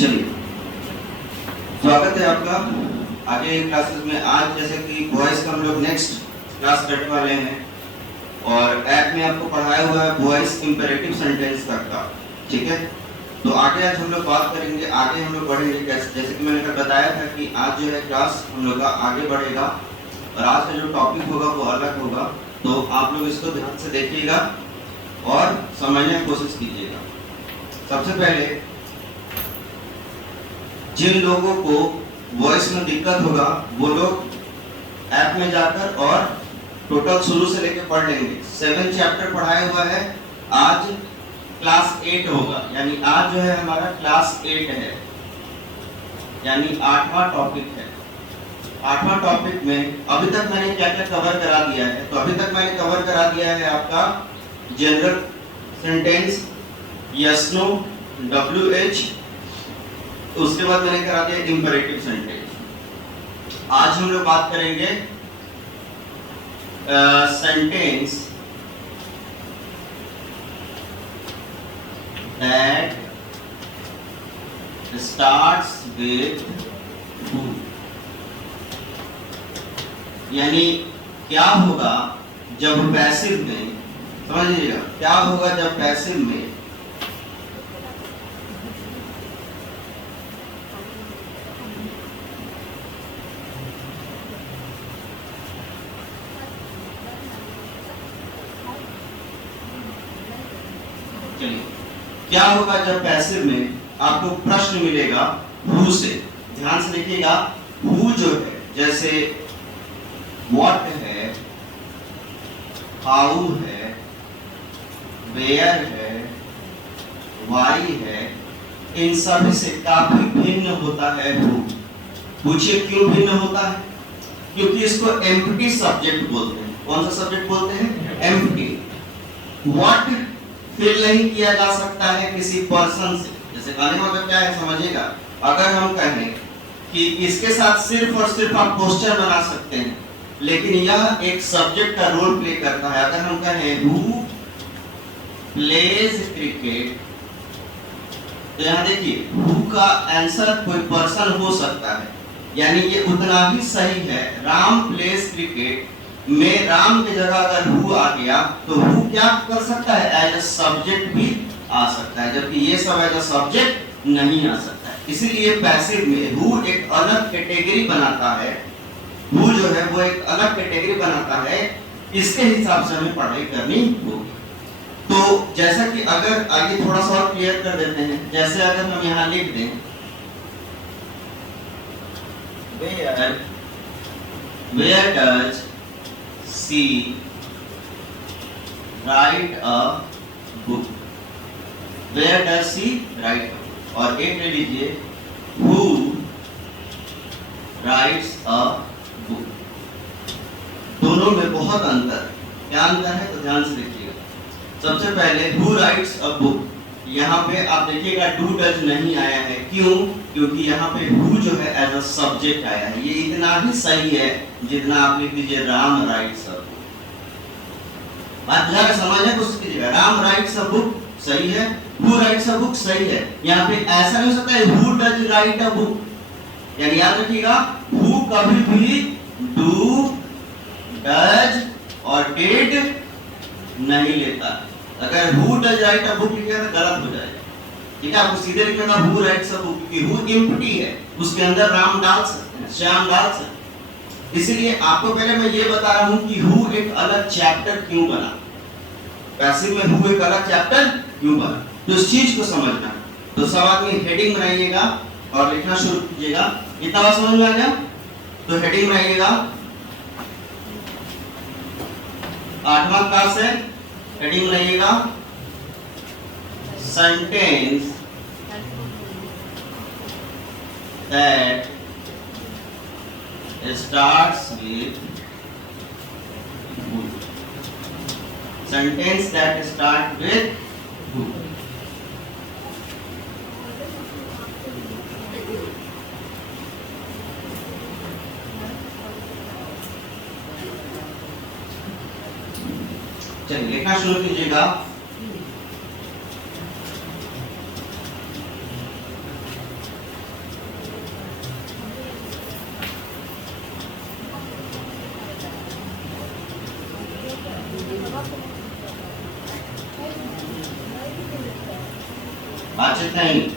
चलिए, स्वागत है आपका आगे क्लासेस में। आज जैसे कि वॉइस का हम लोग नेक्स्ट क्लास करने वाले हैं और ऐप में आपको पढ़ाया हुआ है वॉइस इंपेरेटिव सेंटेंस तक का, ठीक है। तो आगे आज हम लोग बात करेंगे, आगे हम लोग बढ़ेंगे कैसे। जैसे कि मैंने कल बताया था कि आज जो है क्लास हम लोग का आगे बढ़ेगा और आज का जो टॉपिक होगा वो अलग होगा, तो आप लोग इसको ध्यान से देखिएगा और समझने की कोशिश कीजिएगा। सबसे पहले जिन लोगों को वॉइस में दिक्कत होगा वो लोग ऐप में जाकर और टोटल शुरू से लेकर पढ़ लेंगे। 7 चैप्टर पढ़ाया हुआ है, आज क्लास 8 होगा, यानी आज जो है हमारा क्लास 8 है, यानी 8वां टॉपिक है। 8वां टॉपिक में अभी तक मैंने क्या क्या कवर करा दिया है, तो अभी तक मैंने कवर करा दिया है आपका general sentence, yes no, WH, उसके बाद मैंने करा दिया इंपेरेटिव सेंटेंस। आज हम लोग बात करेंगे sentence that starts with who, यानी क्या होगा जब पैसिव में, समझ लीजिएगा, क्या होगा जब पैसिव में क्या होगा जब पैसिव में आपको प्रश्न मिलेगा हु से। ध्यान से देखिएगा, हु जो है जैसे व्हाट है, हाउ है, वेयर है, वाई है, इन सभी से काफी भिन्न होता है हु। पूछिए क्यों भिन्न होता है? क्योंकि इसको एम्प्टी सब्जेक्ट बोलते हैं। कौन सा सब्जेक्ट बोलते हैं? एम्प्टी। व्हाट फिल नहीं किया जा सकता है किसी पर्सन से। जैसे कहने का मतलब क्या है समझिएगा, अगर हम कहें कि इसके साथ सिर्फ और सिर्फ आप क्वेश्चन बना सकते हैं, लेकिन यह एक सब्जेक्ट का रोल प्ले करता है। अगर हम कहें हु प्लेज क्रिकेट, तो यहाँ देखिए हु का आंसर कोई पर्सन हो सकता है, यानी ये उतना ही सही है। राम प्लेज क्रिकेट में राम की जगह अगर हु आ गया तो हु क्या कर सकता है? एज अ सब्जेक्ट भी आ सकता है, जबकि ये सब एज अ सब्जेक्ट नहीं आ सकता है। इसीलिए पैसिव में हु एक अलग कैटेगरी बनाता है। हु जो है वो एक अलग कैटेगरी बनाता है, इसके हिसाब से हमें पढ़ाई करनी होगी। तो जैसा कि अगर आगे थोड़ा सा और क्लियर कर देते हैं, जैसे अगर हम यहाँ लिख दें where does she write a book, where does she write a book, और एक ले लीजिए who writes a book। दोनों में बहुत अंतर, क्या अंतर है तो ध्यान से देखिएगा। सबसे पहले who writes a book, यहाँ पे आप देखिएगा डू डज नहीं आया है। क्यों? क्योंकि यहाँ पे हु जो है एज अ सब्जेक्ट आया है। ये इतना ही सही है जितना आप लिख दीजिए राम राइट्स अ बुक। बात ध्यान से समझने की कोशिश कीजिएगा। राम राइट्स अ बुक सही है, हु राइट्स अ बुक सही है। यहाँ पे ऐसा नहीं हो सकता है who does right a book, यानी याद रखिएगा हु कभी भी डू, डज और डिड नहीं लेता। अगर who does right a book लिखेगा तो गलत हो जाएगा, ठीक है। आपको सीधे लिखना हु राइट्स अ बुक, क्योंकि हु एम्प्टी है, उसके अंदर राम डाल सकते हैं, श्याम डाल सकते हैं। इसलिए आपको पहले मैं ये बता रहा हूं कि हु एक अलग चैप्टर क्यों बना, पैसिव में हु एक अलग चैप्टर क्यों बना, तो इस चीज को समझना। तो सब आदमी हेडिंग बनाइएगा और लिखना शुरू कीजिएगा। इतना बात समझ में आ गया? तो हेडिंग बनाइएगा, 8वां क्लास है, हेडिंग बनाइएगा sentence that starts with who, sentence that start with who। चलिए लिखना शुरू कीजिएगा। बातचीत नहीं।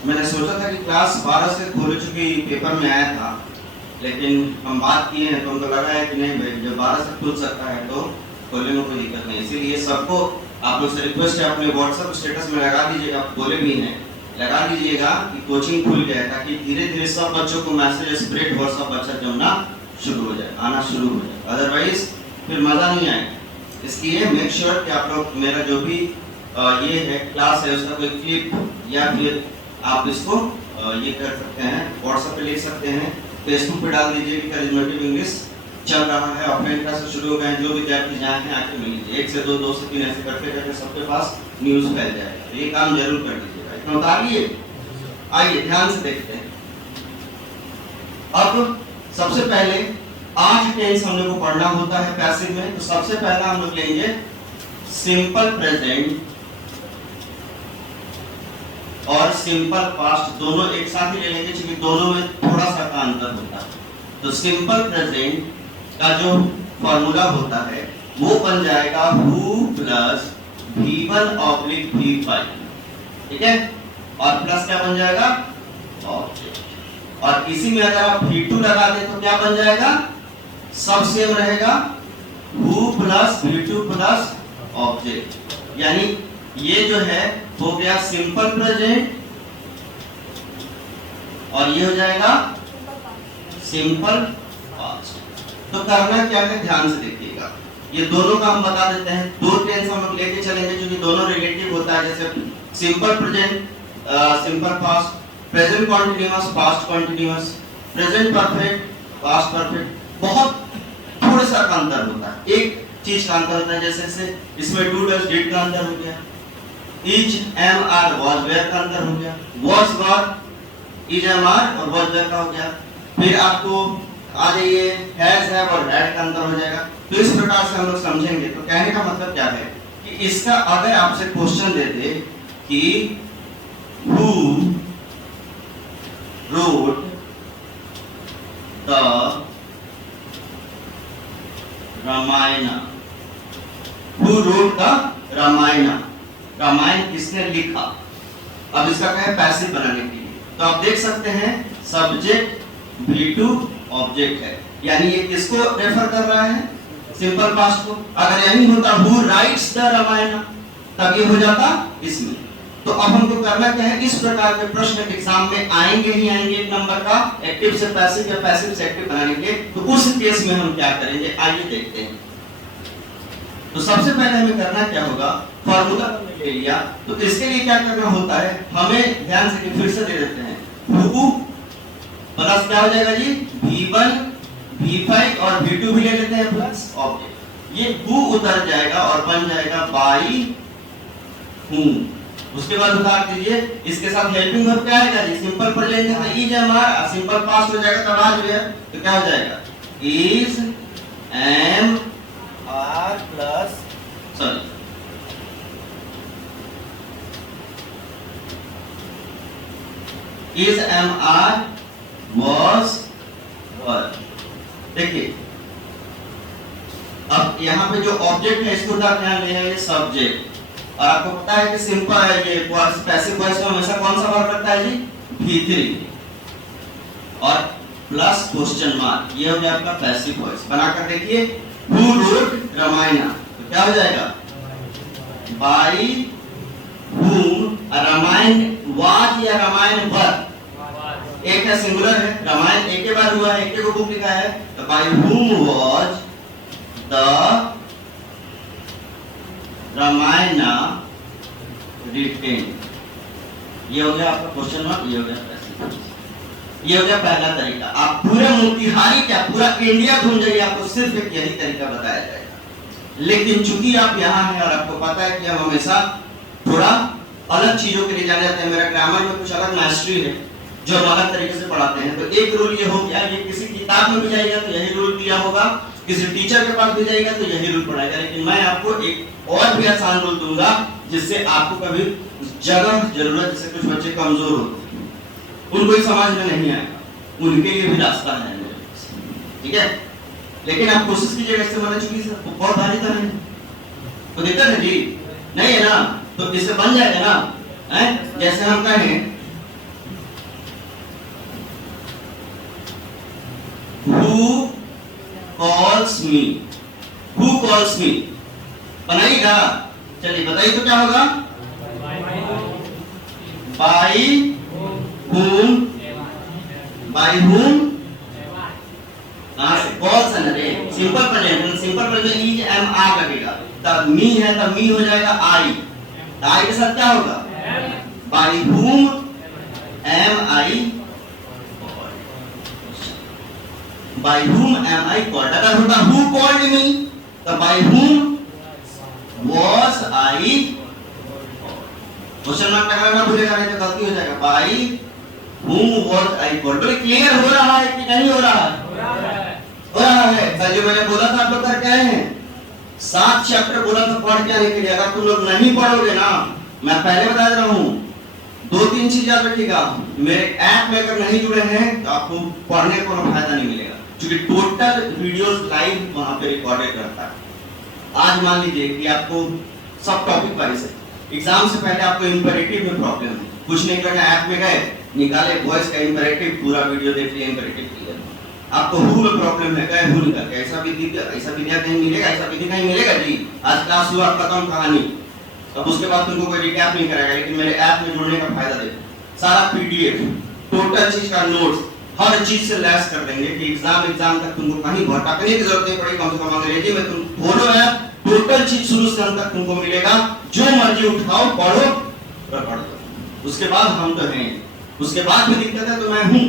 मैंने सोचा था कि क्लास 12 से खोल चुकी पेपर में आया था, लेकिन हम बात किए हैं तो हमको लगा है कि नहीं भाई, जब 12 से खुल सकता है तो खोलने में कोई दिक्कत नहीं। इसीलिए सबको आप लोग से रिक्वेस्ट है, अपने व्हाट्सएप स्टेटस में लगा दीजिएगा, आप बोले भी हैं लगा दीजिएगा कि कोचिंग खुल गया है, ताकि धीरे धीरे सब बच्चों को मैसेज स्प्रेड हो, सब बच्चा जमना शुरू हो जाए, आना शुरू हो जाए, अदरवाइज फिर मजा नहीं आएगा। इसलिए मेक श्योर कि आप लोग मेरा जो भी ये है क्लास है उसका कोई क्लिप या फिर आप इसको ये कर सकते हैं, व्हाट्सएप पे लिख सकते हैं, फेसबुक पे डाल दीजिए कि करिज्मेटिक इंग्लिश चल रहा है, ऑफलाइन क्लास शुरू हो गए, जो विद्यार्थी जाए हैं आके मिल लीजिए, 1 से 2, 2 से 3 ऐसे करते करते सबके पास न्यूज़ फैल जाएगा। ये काम जरूर कर लीजिएगा। इतना बता लिए, आइए ध्यान से देखते हैं। अब सबसे पहले 8 टेंस हम लोग को पढ़ना होता है पैसिव में, तो सबसे पहला हम लोग लेंगे सिंपल प्रेजेंट और सिंपल पास्ट, दोनों एक साथ ही ले लेंगे क्योंकि दोनों में थोड़ा सा का अंतर होता है। तो सिंपल प्रेजेंट का जो फॉर्मूला होता है वो बन जाएगा who plus V1 oblique V5, ठीक है, और प्लस क्या बन जाएगा ऑब्जेक्ट, और इसी में अगर आप V2 लगा दें तो क्या बन जाएगा, सब सेम रहेगा, who plus V2 plus object, यानी ये जो है हो गया सिंपल प्रेजेंट और ये हो जाएगा सिंपल पास्ट। तो करना क्या है, ध्यान से देखिएगा, ये दोनों का हम बता देते हैं। 2 टेंस हम लोग लेके चलेंगे क्योंकि दोनों रिलेटिव होता है, जैसे simple present, simple past, present continuous, past continuous, present perfect, past perfect, बहुत थोड़ा सा का अंतर होता है, एक चीज का अंतर होता है, जैसे इसमें डू डज डिड का अंतर हो गया, is am are was were का अंतर हो गया, was were is am are और वाज वेयर का हो गया, फिर आपको आ जाइए हैज हैव और हैड का अंतर हो जाएगा। तो इस प्रकार से हम लोग समझेंगे। तो कहने का मतलब क्या है कि इसका अगर आपसे क्वेश्चन दे दे कि who wrote the Ramayana, who wrote the Ramayana, Ramayana किसने लिखा, अब इसका क्या है पैसिव बनाने के लिए, तो आप देख सकते हैं सब्जेक्ट V2 ऑब्जेक्ट है, यानी ये किसको रेफर कर रहा है, सिंपल पास्ट को। अगर यही होता हु राइट्स द रामायण तब ये हो जाता इसमें। तो अब हमको करना क्या है, इस प्रकार के प्रश्न एग्जाम में आएंगे ही आएंगे, एक नंबर का एक्टिव से पैसिव या पैसिव से एक्टिव बनाने के लिए। तो उस केस में हम क्या करेंगे, आइए देखते हैं। तो सबसे पहले हमें करना क्या होगा, फार्मूला ले लिया, तो इसके लिए क्या करना होता है, हमें ध्यान से फिर से दे देते हैं, हु प्लस क्या हो जाएगा जी, V1 V5 और V2 भी ले लेते हैं प्लस ऑब्जेक्ट, ये हु उतर जाएगा और बन जाएगा बाई हूं। उसके बाद उतार दीजिए, इसके साथ हेल्पिंग वर्ब क्या आएगा जी, सिंपल प्रेजेंट है तो is am are, simple past हो जाएगा तब आज वेयर, तो क्या हो जाएगा is am are plus sorry is am are was were। देखिए अब यहाँ पे जो ऑब्जेक्ट है इसको ध्यान देना, ये सब्जेक्ट, और आपको पता है कि सिंपल ये पैसिव वॉइस में हमेशा कौन सा वर्ब लगता है जी, V3, और प्लस क्वेश्चन मार्क, ये हो गया आपका पैसिव वॉइस। बनाकर देखिए, हु रोट रामायण, तो क्या हो जाएगा, बाय whom रामायण वाज या रामायण वर, एक है सिंगुलर है, रामायण एक के बार हुआ है, एक को बुक लिखा है, तो by whom was the Ramayana written, ये हो गया आपका क्वेश्चन मार्क, ये हो गया पैसिव वॉइस। ये हो गया पहला तरीका। आप पूरे मोतिहारी क्या पूरा इंडिया घूम जाइए, आपको सिर्फ एक यही तरीका बताया जाएगा। लेकिन चूंकि आप यहाँ हैं और आपको पता है कि हम हमेशा थोड़ा अलग चीजों के लिए जाने जाते हैं, मेरा ग्रामर में कुछ अलग मास्टरी है जो हम अलग तरीके से पढ़ाते हैं, तो एक रूल ये हो गया, ये किसी किताब में भी जाएगा तो यही रूल दिया होगा, किसी टीचर के पास भी जाएगा तो यही रूल पढ़ाएगा। लेकिन मैं आपको एक और भी आसान रूल दूंगा जिससे आपको कभी जगह जरूरत, जैसे कुछ बच्चे कमजोर होते हैं उनको ही समझ में नहीं आएगा, उनके लिए भी रास्ता है मेरे पास, ठीक है। लेकिन आप कोशिश कीजिएगा इससे मना, चुकी सर बहुत भारी था नहीं तो दिक्कत है जी, नहीं है ना, तो इससे बन जाएगा ना, हैं? जैसे हम कहें who calls me, who calls me, बनाइएगा, चलिए बताइए तो क्या होगा, by whom, by whom, calls है ना रे, simple present, simple present is am are लगेगा, तब मी है तब मी हो जाएगा आई, आई के साथ क्या होगा, by whom am I, by whom am I called, अगर होता who called me तो by whom was I, question mark लगाना भूलेगा नहीं तो गलती हो जाएगा, by whom was I called। तो क्लियर हो रहा है कि नहीं हो रहा है, हो रहा है। कल जो मैंने बोला था आप लोग करके आए हैं, 7 चैप्टर बोला था पढ़ के आने के लिए, अगर तुम लोग नहीं पढ़ोगे ना, मैं पहले बता रहा हूँ 2-3 चीज याद रखिएगा, मेरे ऐप में अगर नहीं जुड़े हैं तो आपको पढ़ने को कोई फायदा नहीं मिलेगा, क्योंकि टोटल वीडियोस लाइव वहां पे रिकॉर्डेड रहता है। आज मान लीजिए कि आपको सब टॉपिक वाइज है, एग्जाम से पहले आपको इंपैरेटिव में प्रॉब्लम है, कुछ नहीं करना, ऐप में गए निकाले वॉइस का इंपैरेटिव, पूरा वीडियो देख लिया, इंपैरेटिव क्लियर। आपको हु में प्रॉब्लम है, गए हु निकाल के, ऐसा विद्या कहीं मिलेगा, ऐसा विधि कहीं मिलेगा जी, आज क्लास हुआ खत्म कहानी, अब उसके बाद तुमको कोई रिकैप नहीं कराएगा। लेकिन मेरे ऐप में जुड़ने का फायदा देखो, सारा पीडीएफ, टोटल चीज का नोट्स, हर चीज से लैस कर देंगे कि एग्जाम तक तुमको कहीं भटकने की जरूरत नहीं पड़ेगी। कम से कम अंग्रेजी में तुम बोलो है, टोटल चीज शुरू से अंत तक तुमको मिलेगा, जो मर्जी उठाओ पढ़ो और पढ़ दो। उसके बाद हम तो हैं, उसके बाद भी दिक्कत है तो मैं हूं,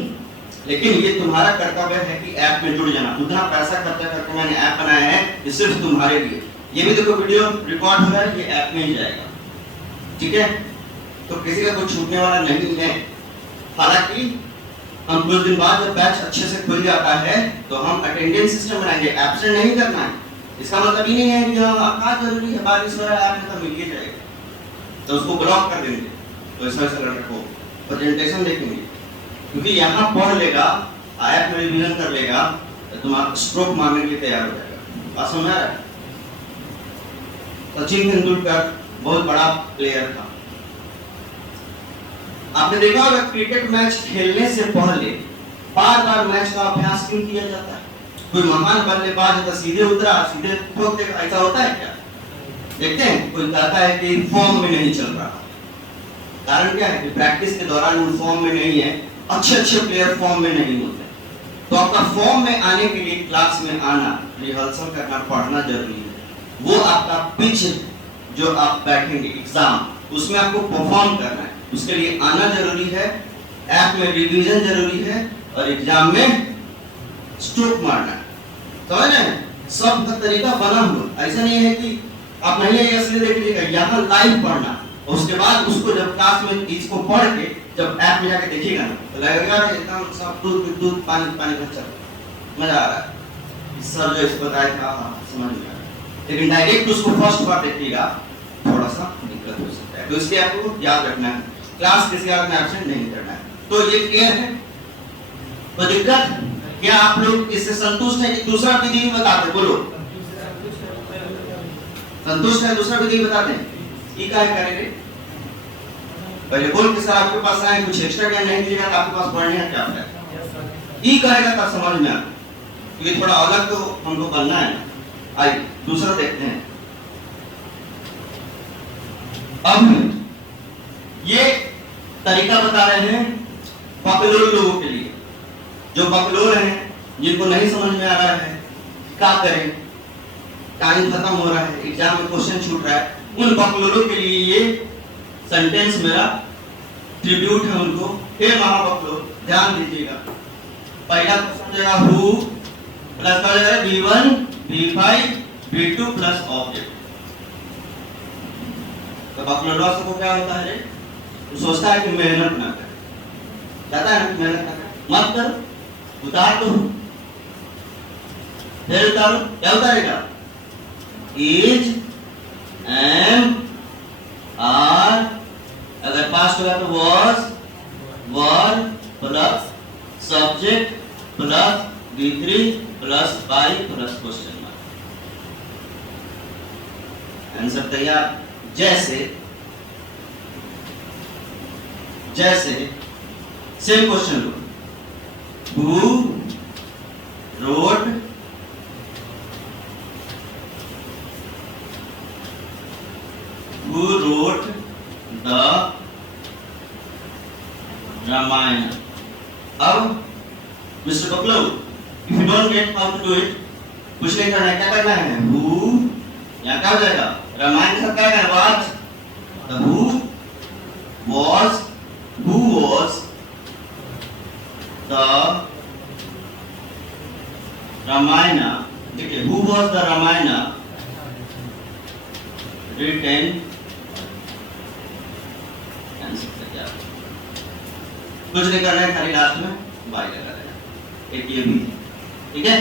लेकिन ये तुम्हारा कर्तव्य है कि ऐप में जुड़ जाना। उतना पैसा खर्चा करके मैंने ऐप बनाया है, ये सिर्फ तुम्हारे लिए। ये भी देखो वीडियो रिकॉर्ड हो रहा है, ये ऐप में ही जाएगा, ठीक है, तो किसी का कुछ छूटने वाला नहीं है। हालांकि हम कुछ दिन बाद जब बैच अच्छे से खुल जाता है तो हम अटेंडेंस सिस्टम बनाएंगे, एब्सेंट नहीं करना है। इसका मतलब ये नहीं है कि हाँ जरूरी है, बारिश हो रहा है ऐप में तो मिल ही जाएगा, तो उसको ब्लॉक कर देंगे। तो ऐसा लड़के को प्रेजेंटेशन देखेंगे, क्योंकि यहाँ पढ़ लेगा, ऐप में रिवीजन कर लेगा, तो तुम्हारा स्ट्रोक मारने के लिए तैयार हो जाएगा। बात समझ आ रहा है? सचिन तेंदुलकर बहुत बड़ा प्लेयर था, आपने देखा होगा क्रिकेट मैच खेलने से पहले बार-बार मैच का अभ्यास क्यों किया जाता है? कोई महान बल्लेबाज है तो सीधे उतरा सीधे ठोक देगा, ऐसा होता है क्या? देखते हैं, कोई कहता है कि फॉर्म में नहीं चल रहा, कारण क्या है कि प्रैक्टिस के दौरान वो फॉर्म में नहीं है, अच्छे प्लेयर फॉर्म में नहीं होते। तो आपका फॉर्म में आने के लिए क्लास में आना, रिहर्सल करना, पढ़ना जरूरी है। वो आपका पिच जो आप बैठेंगे एग्जाम, उसमें आपको परफॉर्म करना है, उसके लिए आना जरूरी है, ऐप में रिवीजन जरूरी है और एग्जाम में स्ट्रोक मारना है। समझ रहे हैं? सब का तरीका बना हुआ, ऐसा नहीं है कि आप नहीं है इसलिए देख लीजिएगा, यहाँ लाइव पढ़ना और उसके बाद उसको जब क्लास में इसको पढ़ के जब ऐप में जाके देखिएगा ना तो लगेगा एकदम सब दूध पानी का चल, मजा आ रहा है। सर जो इसको बताया था समझ में आ रहा है, लेकिन डायरेक्ट उसको फर्स्ट बार देखिएगा थोड़ा सा दिक्कत हो सकता है, तो इसलिए आपको याद रखना है क्लास किसी हालत में एब्सेंट नहीं करना है। तो ये क्लियर है? तो दिक्कत क्या आप लोग इससे संतुष्ट हैं कि दूसरा विधि भी बताते? बोलो संतुष्ट है, दूसरा विधि बताते हैं ये क्या है करेंगे? पहले बोल के सर आपके पास आए, कुछ एक्स्ट्रा ज्ञान नहीं दीजिएगा तो आपके पास पढ़ने का क्या है? ई कहेगा तब समझ में आता, क्योंकि थोड़ा अलग तो हमको बनना है ना। आइए दूसरा देखते हैं। अब ये तरीका बता रहे हैं बकलोल लोगों के लिए, जो बकलोल हैं, जिनको नहीं समझ में आ रहा है क्या करें, टाइम खत्म हो रहा है, एग्जाम में क्वेश्चन छूट रहा है, उन बकलोलों के लिए ये सेंटेंस मेरा ट्रिब्यूट है उनको। हे महाबकलोल, ध्यान दीजिएगा। पहला क्वेश्चन जाएगा हु प्लस का जाएगा V1 V5 V2 plus object. तो बकलोलवा को क्या होता है, तो सोचता है कि मेहनत ना करे, कहता है ना मेहनत ना करे, मत करो, उतार दो, फिर उतारो, क्या उतारेगा, इज एम आर, अगर पास्ट होगा तो was were plus subject plus V3 plus by plus question mark. Answer तैयार। जैसे जैसे सेम क्वेश्चन लो, हु रोट द रामायण। अब मिस्टर बकलोल, if you don't get how to do it, कुछ नहीं करना है, क्या करना है, हु, यहाँ क्या हो जाएगा, रामायण के साथ क्या करना है, was, the who was the Ramayana, देखिए who was the Ramayana written, कुछ नहीं करना है, खाली लास्ट में बाय लगा देना, एक ये भी, ठीक है।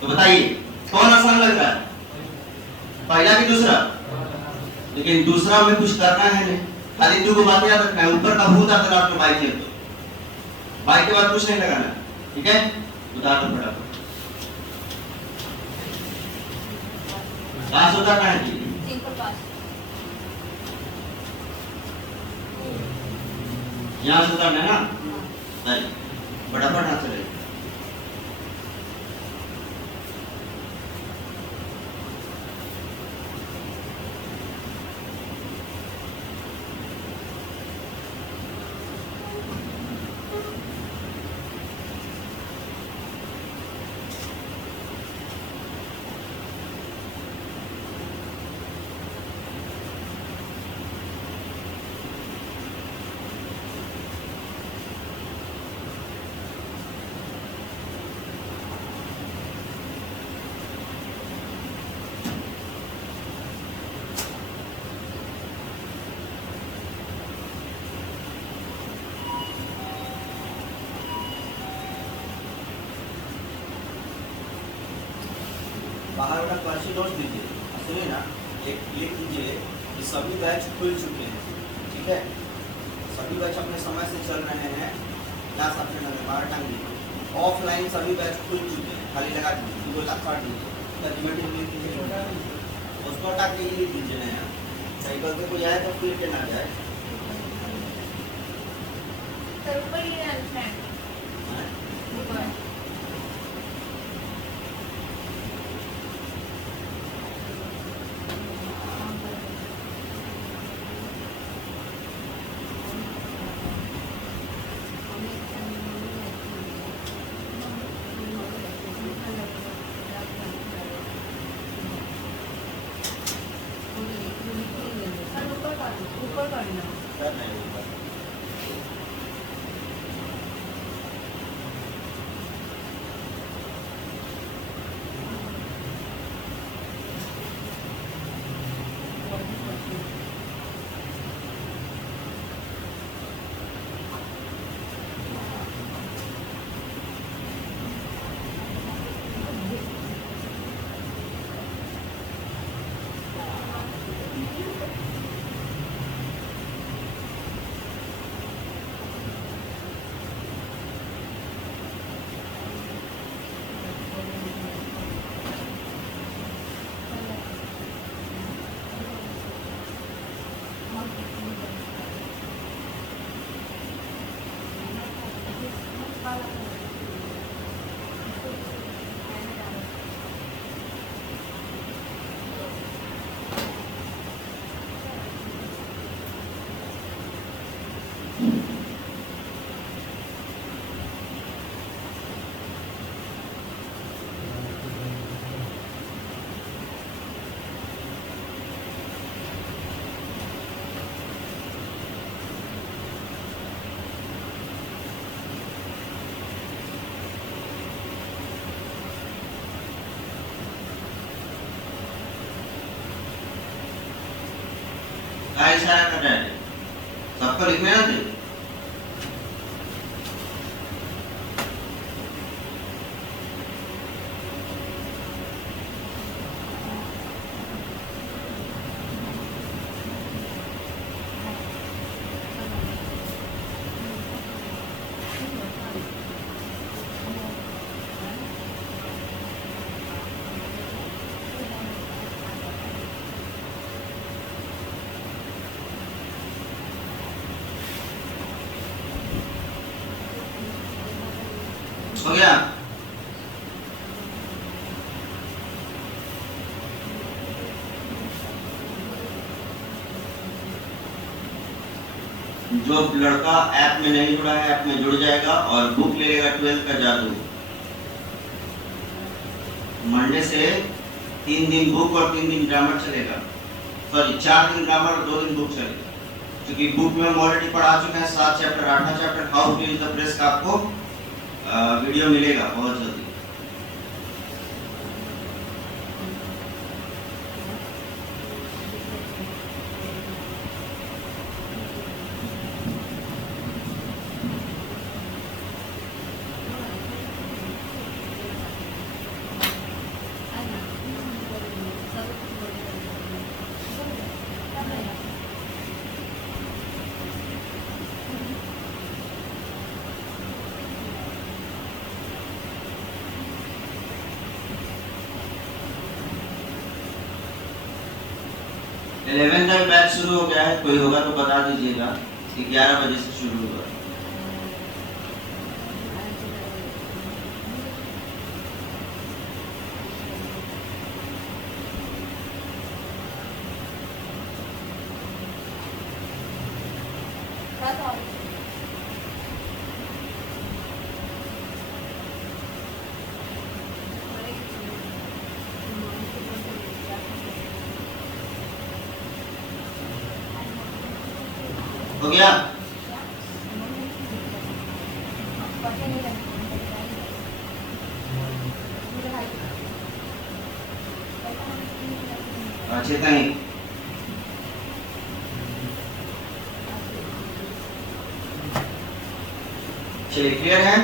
तो बताइए कौन आसान लग रहा है, पहला कि दूसरा, लेकिन दूसरा में कुछ करना है नहीं, खाली दो बातें याद रखना है, ऊपर का भूत आता है आपको बाइक है तो बाइक के बाद कुछ नहीं लगाना, ठीक है। उतार दो फटाफट, पास होता है जी, यहाँ से उतारना है ना, फटाफट हाथ चले। बाहर वाला पर्ची नोट दीजिए, सुनिए ना, लिख लीजिए कि सभी बैच खुल चुके हैं, ठीक है, सभी बैच अपने समय से चल रहे हैं, क्लास अपने नंबर बाहर टांग दीजिए, ऑफलाइन सभी बैच खुल चुके हैं, खाली लगा दीजिए, दो लाख काट दीजिए, उसको हटा के ये दीजिए नया, सही करके कोई आए तो फिर के ना जाए, का इशारा कर रहा है, सबको लिखने ना दे। हो गया? जो लड़का ऐप में नहीं जुड़ा है, ऐप में जुड़ जाएगा और बुक ले लेगा 12th का जादू। मंडे से 3 दिन बुक और 3 दिन ग्रामर चलेगा, सॉरी 4 दिन ग्रामर और 2 दिन बुक चलेगा, क्योंकि बुक में हम ऑलरेडी पढ़ा चुके हैं 7 चैप्टर, 8वां chapter how to use the press का आपको वीडियो मिलेगा बहुत जल्दी। इलेवन तक बैच शुरू हो गया है, कोई होगा तो बता दीजिएगा। 11 बजे से शुरू होगा। हो गया? चेता नहीं। चलिए क्लियर है?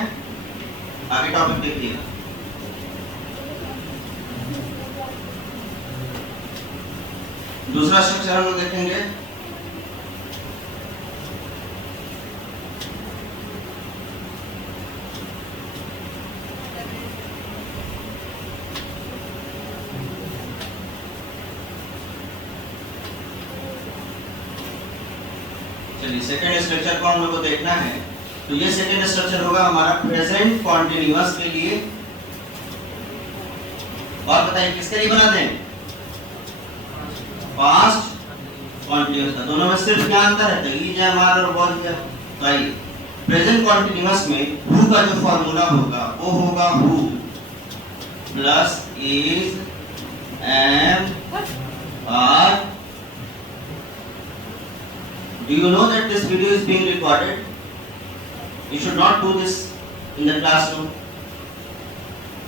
आगे टॉपिक देखिए। दूसरा स्ट्रक्चर हम लोग देखेंगे। चलिए सेकंड स्ट्रक्चर को हम लोग को देखना है। तो ये सेकंड स्ट्रक्चर होगा हमारा प्रेजेंट कॉन्टिन्यूअस के लिए। और बताइए किसके लिए बना दें? पास्ट कॉन्टिन्यूअस का। दोनों में सिर्फ क्या अंतर है? इज है मार और वॉज है। तो आइए प्रेजेंट कॉन्टिन्यूअस में हु का जो फार्मूला होगा वो होगा who plus is am are. Do you know that this video is being recorded? You should not do this in the classroom.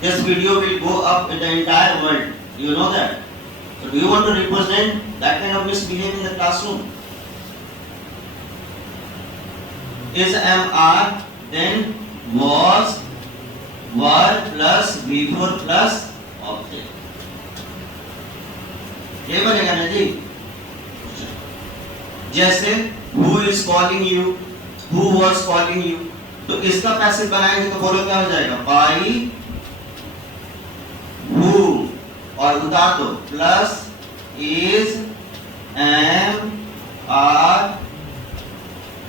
This video will go up in the entire world. Do you know that? So do you want to represent that kind of misbehavior in the classroom? Is MR then was were plus before plus object. ये बनेगा ना जी? जैसे who is calling you, who was calling you, तो इसका passive बनाएंगे तो बोलो क्या हो जाएगा? by who और उतार दो plus is am are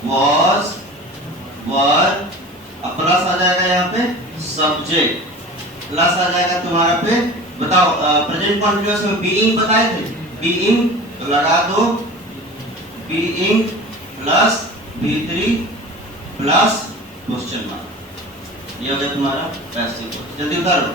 was were, अब प्लस आ जाएगा यहाँ पे सब्जेक्ट, प्लस आ जाएगा तुम्हारा पे। बताओ प्रेजेंट कॉन्टिन्यूअस में बीइंग बताए थे, बीइंग तो लगा दो being plus V3 plus question mark. ये हो गया तुम्हारा पैसिव। जल्दी उतारो।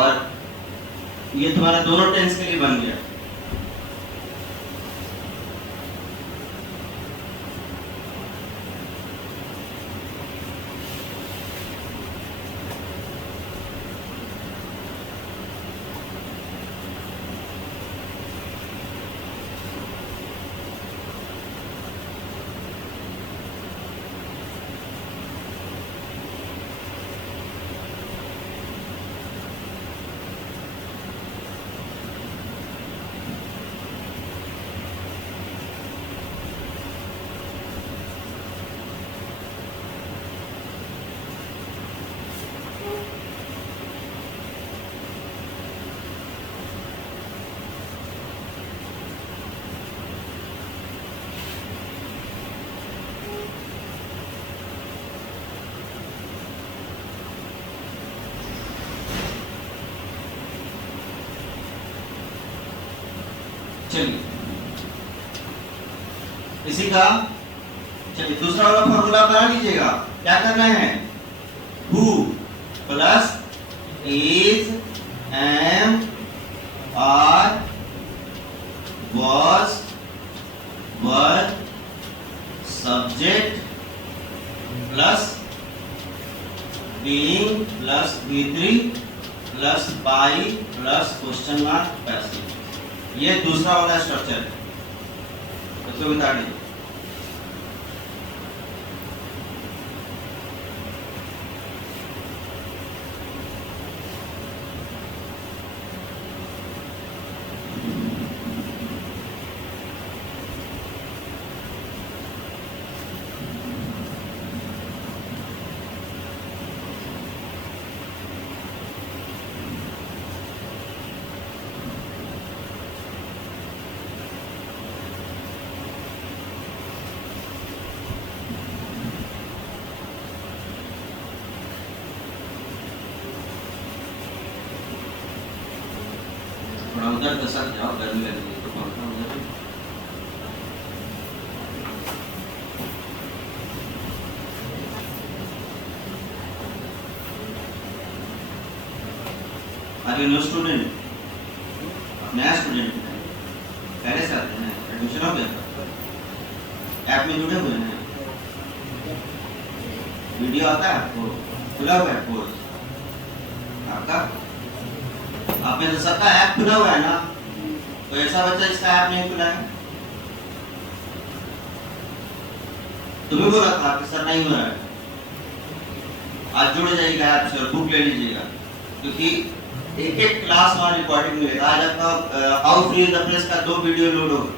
और ये तुम्हारा दोनों टेंस के लिए बन गया। चलिए इसी का चलिए दूसरा वाला फॉर्मूला बना लीजिएगा। क्या करना है, who plus is am are was were subject plus being plus V3 plus by plus question mark passive। ये दूसरा वाला स्ट्रक्चर है, इसको बता दीजिए। थोड़ा उधर दशक जाओ, गर्मी लग रही है तो पंखा उधर। Are you new student? नया स्टूडेंट है, पहले से आते हैं, एडमिशन हो गया, ऐप में जुड़े हुए हैं, वीडियो आता है आपको, खुला हुआ है कोर्स आपका? आप में तो सबका ऐप खुला हुआ है ना, तो ऐसा बच्चा जिसका ऐप नहीं खुला है? तुम्हें बोला था कि सर नहीं हो रहा है, आज जुड़ जाइएगा ऐप से और बुक ले लीजिएगा, क्योंकि एक एक क्लास वहाँ रिकॉर्डिंग मिलेगा। आज आपका हाउ फ्री द प्रेस का 2 वीडियो लोड होगा,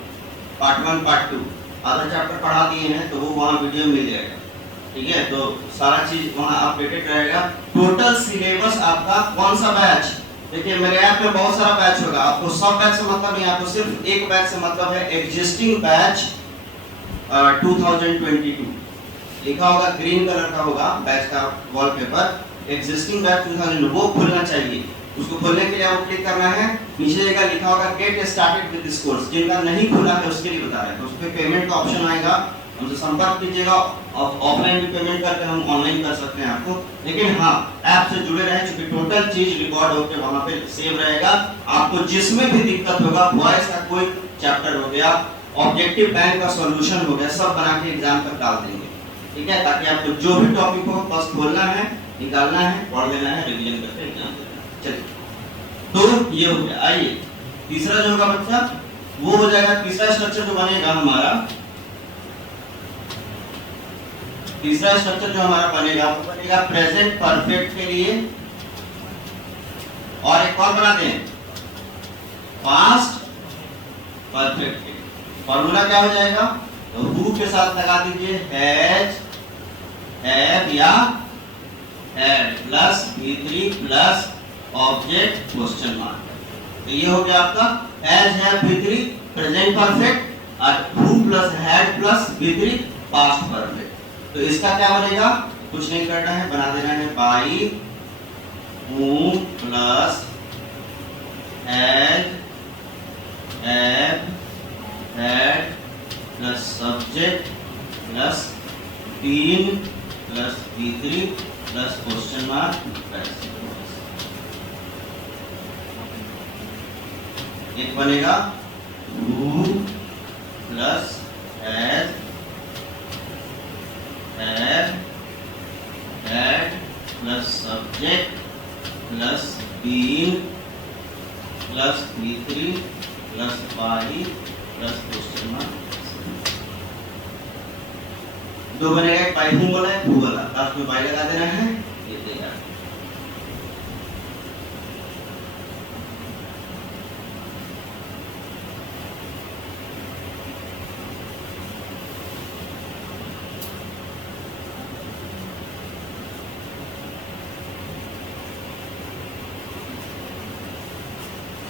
पार्ट 1 पार्ट 2, आधा चैप्टर पढ़ा दिए हैं तो वो वहाँ वीडियो मिल जाएगा, ठीक है? तो सारा चीज वहाँ अपडेटेड रहेगा। टोटल सिलेबस आपका कौन सा बैच, देखिए मेरे ऐप में बहुत सारा बैच होगा, आपको सब बैच से मतलब नहीं, आपको सिर्फ एक बैच से मतलब है, एग्जिस्टिंग बैच 2022 लिखा होगा, ग्रीन कलर का होगा बैच का वॉलपेपर, एग्जिस्टिंग बैच 2022 वो खुलना चाहिए। उसको खोलने के लिए आपको क्लिक करना है, नीचे जगह लिखा होगा get started with this course, जिनका नहीं खुला है उसके लिए बता रहे हैं, तो उस पे पेमेंट का ऑप्शन आएगा, हमसे संपर्क कीजिएगा। ऑफलाइन भी पेमेंट करके हम ऑनलाइन कर सकते हैं आपको, लेकिन हाँ ऐप से जुड़े रहें, क्योंकि टोटल चीज रिकॉर्ड होकर वहां पे सेव रहेगा। आपको जिसमें भी दिक्कत होगा, वॉइस का कोई चैप्टर हो गया, ऑब्जेक्टिव बैंक का सॉल्यूशन हो गया, सब बना के एग्जाम तक डाल देंगे, ठीक है? ताकि आपको जो भी टॉपिक हो बस खोलना है, निकालना है, पढ़ लेना है, रिवीजन करके एग्जाम देना है। चलिए तो ये हो गया। आइए तीसरा जो होगा बच्चा वो हो जाएगा, तीसरा स्ट्रक्चर जो बनेगा हमारा, तीसरा स्ट्रक्चर जो हमारा बनेगा वो बनेगा प्रेजेंट परफेक्ट के लिए, और एक और बना दें पास्ट परफेक्ट के लिए। फॉर्मूला क्या हो जाएगा, तो हु के साथ लगा दीजिए हैज, हैव या had plus V3 plus object question mark. तो ये हो गया आपका has, have, V3 present perfect, और who plus had plus V3 past perfect. तो इसका क्या बनेगा, कुछ नहीं करना है, बना देना है by whom plus had, have, had plus subject plus been plus V3 plus question mark. एक बनेगा who plus has, have, had plus subject plus been plus V3 plus by plus question mark. दो बनेगा, एक by हूं बोला है, who वाला last में बाई लगा देना है, ये तैयार।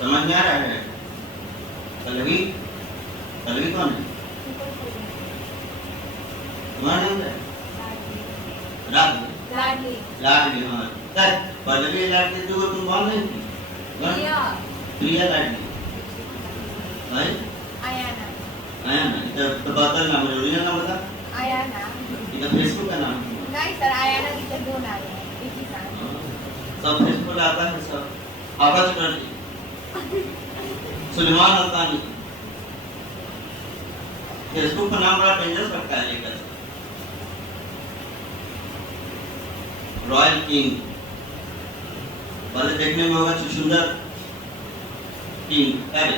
समझ में आ रहा है? पल्लवी, पल्लवी कौन है? तुम्हारा नाम क्या है? लाडली, लाडली, हाँ सर, पल्लवी लाडली जो तुम बोल रही थी, प्रिया, प्रिया लाडली भाई, आयाना। आया ना तो बदल नाम ओरिजिनल नाम बता आयाना इधर फेसबुक का नाम नहीं सर, आयाना टीचर दो नाम है, एक ही नाम। सब फेसबुक आता है सब आवाज कर सुलेमान अल्तानी फेसबुक का नाम बड़ा डेंजरस लगता है लेकर रॉयल किंग पहले देखने में होगा सुंदर किंग क्या है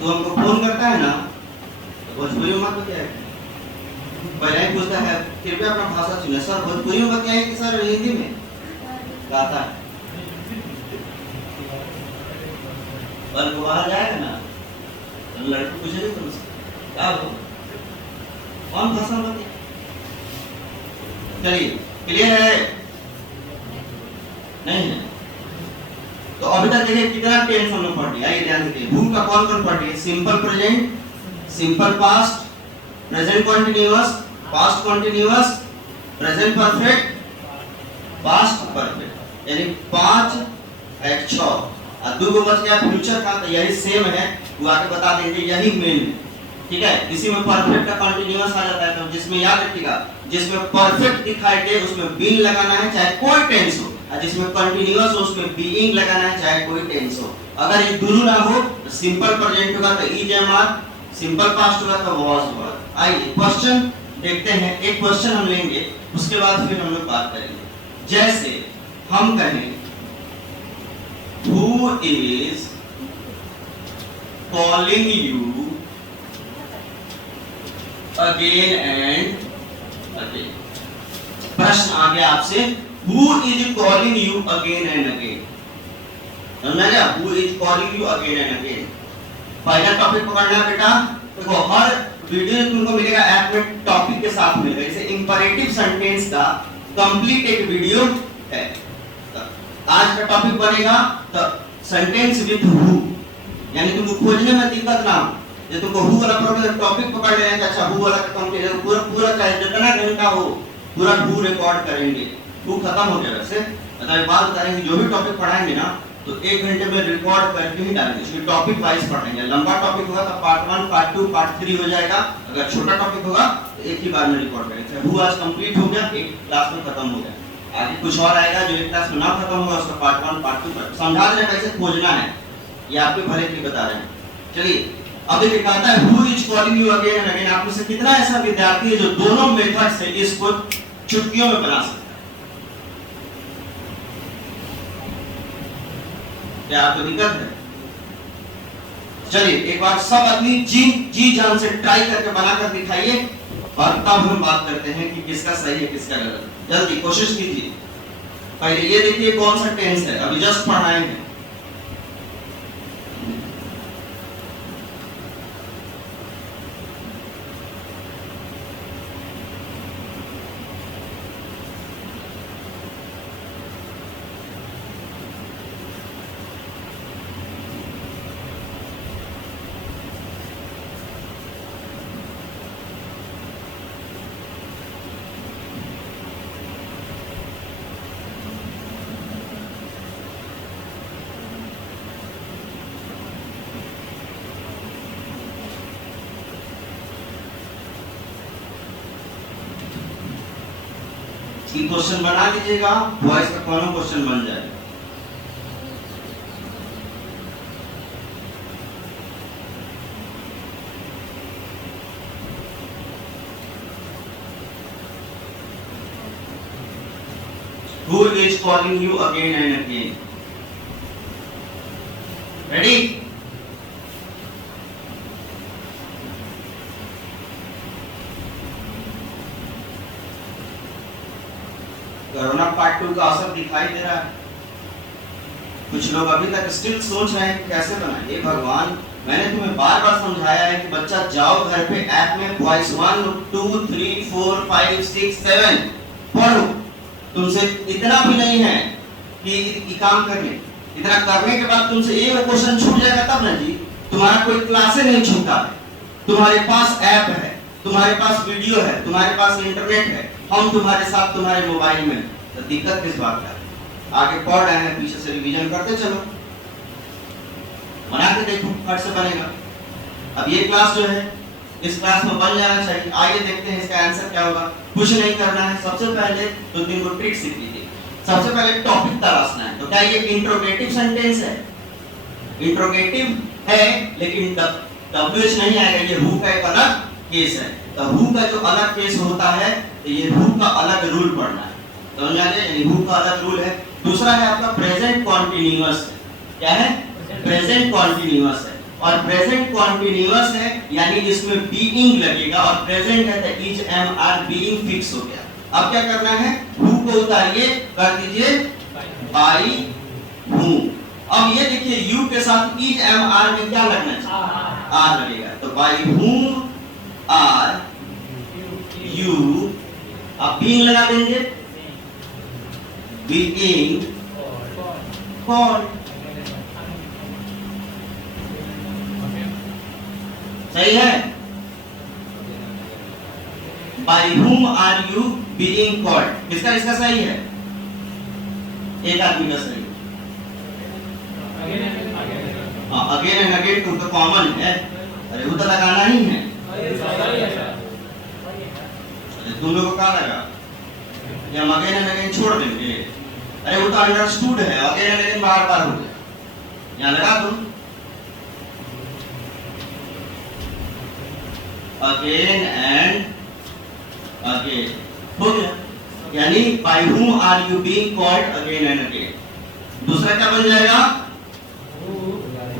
तो हमको फोन करता है ना तो भोजपुरी में तो क्या है पहले ही पूछता है कृपया अपना भाषा सुने सर भोजपुरी में क्या है कि सर हिंदी में गाता है और वो बाहर जाएगा ना तो लड़के पूछेंगे तुमसे क्या हो कौन भाषा में चलिए क्लियर है नहीं है तो अभी तक देखिए कितना टेंस हम लोग पढ़ लिया ये ध्यान रखिए हु का कौन कौन पढ़ लिया simple present simple past present continuous past continuous present perfect past perfect यानी 5 एक 6 और 2 को बच गया फ्यूचर का तो यही सेम है वो आगे बता देंगे यही मेन है ठीक है इसी में परफेक्ट का कंटीन्यूअस आ जाता है तो जिसमें याद रखिएगा जिसमें परफेक्ट दिखाई दे उसमें बीन लगाना है चाहे कोई टेंस हो और जिसमें कंटीन्यूअस हो उसमें बीइंग लगाना है चाहे कोई टेंस हो अगर ये दोनों ना हो तो सिंपल प्रेजेंट होगा तो is am are simple past होगा तो वाज होगा आइए क्वेश्चन देखते हैं एक क्वेश्चन हम लेंगे उसके बाद फिर हम लोग बात करेंगे जैसे हम कहें who is calling you again and again प्रश्न आ गया आपसे who is calling you again and again समझ गया who is calling you again and again पहला टॉपिक पकड़ना बेटा देखो हर वीडियो तुमको मिलेगा ऐप में टॉपिक के साथ मिलेगा जैसे इंपरेटिव सेंटेंस का कंप्लीट एक वीडियो है आज का टॉपिक बनेगा तो सेंटेंस विद हु यानी तुमको खोजने में दिक्कत ना हो ये तुमको हु वाला टॉपिक पकड़ लेना है अच्छा हु वाला कंप्लीट पूरा पूरा चाहे जितना घंटा हो पूरा हु रिकॉर्ड करेंगे हु खत्म हो गया वैसे अगर बात करेंगे जो भी टॉपिक पढ़ाएंगे ना तो 1 घंटे में रिकॉर्ड करके ही डालेंगे इसलिए टॉपिक वाइज पढ़ेंगे लंबा टॉपिक होगा तो पार्ट 1 पार्ट 2 पार्ट 3 हो जाएगा अगर छोटा टॉपिक होगा तो एक ही बार में रिकॉर्ड करेंगे हु आज कंप्लीट हो गया एक क्लास में खत्म हो गया आगे कुछ और आएगा जो एक क्लास में ना खत्म होगा उसका पार्ट 1 पार्ट 2 समझा दे कैसे खोजना है ये आपके भले के लिए बता रहे हैं चलिए अब देखिए कहता है who is calling you again and again आप में से कितना ऐसा विद्यार्थी है जो दोनों मेथड से इसको चुटकियों में बना सकता है क्या आपको दिक्कत है चलिए एक बार सब अपनी जी जान से ट्राई करके बनाकर दिखाइए और तब हम बात करते हैं कि किसका सही है किसका गलत जल्दी कोशिश कीजिए पहले ये देखिए कौन सा टेंस है अभी जस्ट पढ़ाए हैं क्वेश्चन बना लीजिएगा वॉइस का कौन क्वेश्चन बन जाएगा Who is calling you again and again? Ready? Corona part 2 का असर दिखाई दे रहा है कुछ लोग अभी तक स्टिल सोच रहे हैं कि कैसे बनाएं ये भगवान मैंने तुम्हें बार बार समझाया है कि बच्चा जाओ घर पे ऐप में वॉइस 1 2 3 4 5 6 7 पढ़ो तुमसे इतना भी नहीं है कि काम करने इतना करने के बाद तुमसे एक क्वेश्चन छूट जाएगा तब ना जी तुम्हारा कोई क्लासे नहीं छूटा है तुम्हारे पास ऐप है तुम्हारे पास वीडियो है तुम्हारे पास इंटरनेट है हम तुम्हारे साथ तुम्हारे मोबाइल में तो दिक्कत किस बात का आगे पढ़ रहे हैं, पीछे से रिवीजन करते चलो, बना के देखो फट से बनेगा। अब ये क्लास जो है इस क्लास में बन जाना चाहिए। आइए देखते हैं इसका आंसर क्या होगा। कुछ नहीं करना है, सबसे पहले तो तीन को ट्रिक सीख लीजिए। सबसे पहले टॉपिक तलाशना है। तो क्या ये इंट्रोगेटिव सेंटेंस है? इंट्रोगेटिव है लेकिन WH नहीं आएगा, ये हु का एक अलग केस है। तो हु का जो अलग केस होता है तो ये हु का अलग रूल पढ़ना है। तो समझ आ गया, यानी हु का अलग रूल है। दूसरा है आपका प्रेजेंट कॉन्टिन्यूअस। क्या है? प्रेजेंट कॉन्टिन्यूअस है। और प्रेजेंट कॉन्टिन्यूअस है यानी इसमें बीइंग लगेगा, और प्रेजेंट है तो is am are being fix हो गया। अब क्या करना है? हु को उतारिए, कर दीजिए बाई हूं। अब ये देखिए यू के साथ इज एम आर में क्या लगना चाहिए? आर लगेगा। तो बाई हूं आर यू, अब बीइंग लगा देंगे, बीइंग कॉल्ड। सही है? By whom are you being called? किसका इसका सही है? एक आदमी का सही। हाँ, अगेन एंड अगेन टू तो कॉमन है। अरे वो तो लगाना ही है। अरे तुम लोगों को क्या लगा? ये हम अगेन एंड अगेन छोड़ देंगे? अरे वो तो अंडरस्टूड है, अगेन एंड अगेन बार बार हो गया। यहाँ लगा दो अगेन एंड अगेन, हो गया। यानी bye whom are you being called again and again। दूसरा क्या बन जाएगा?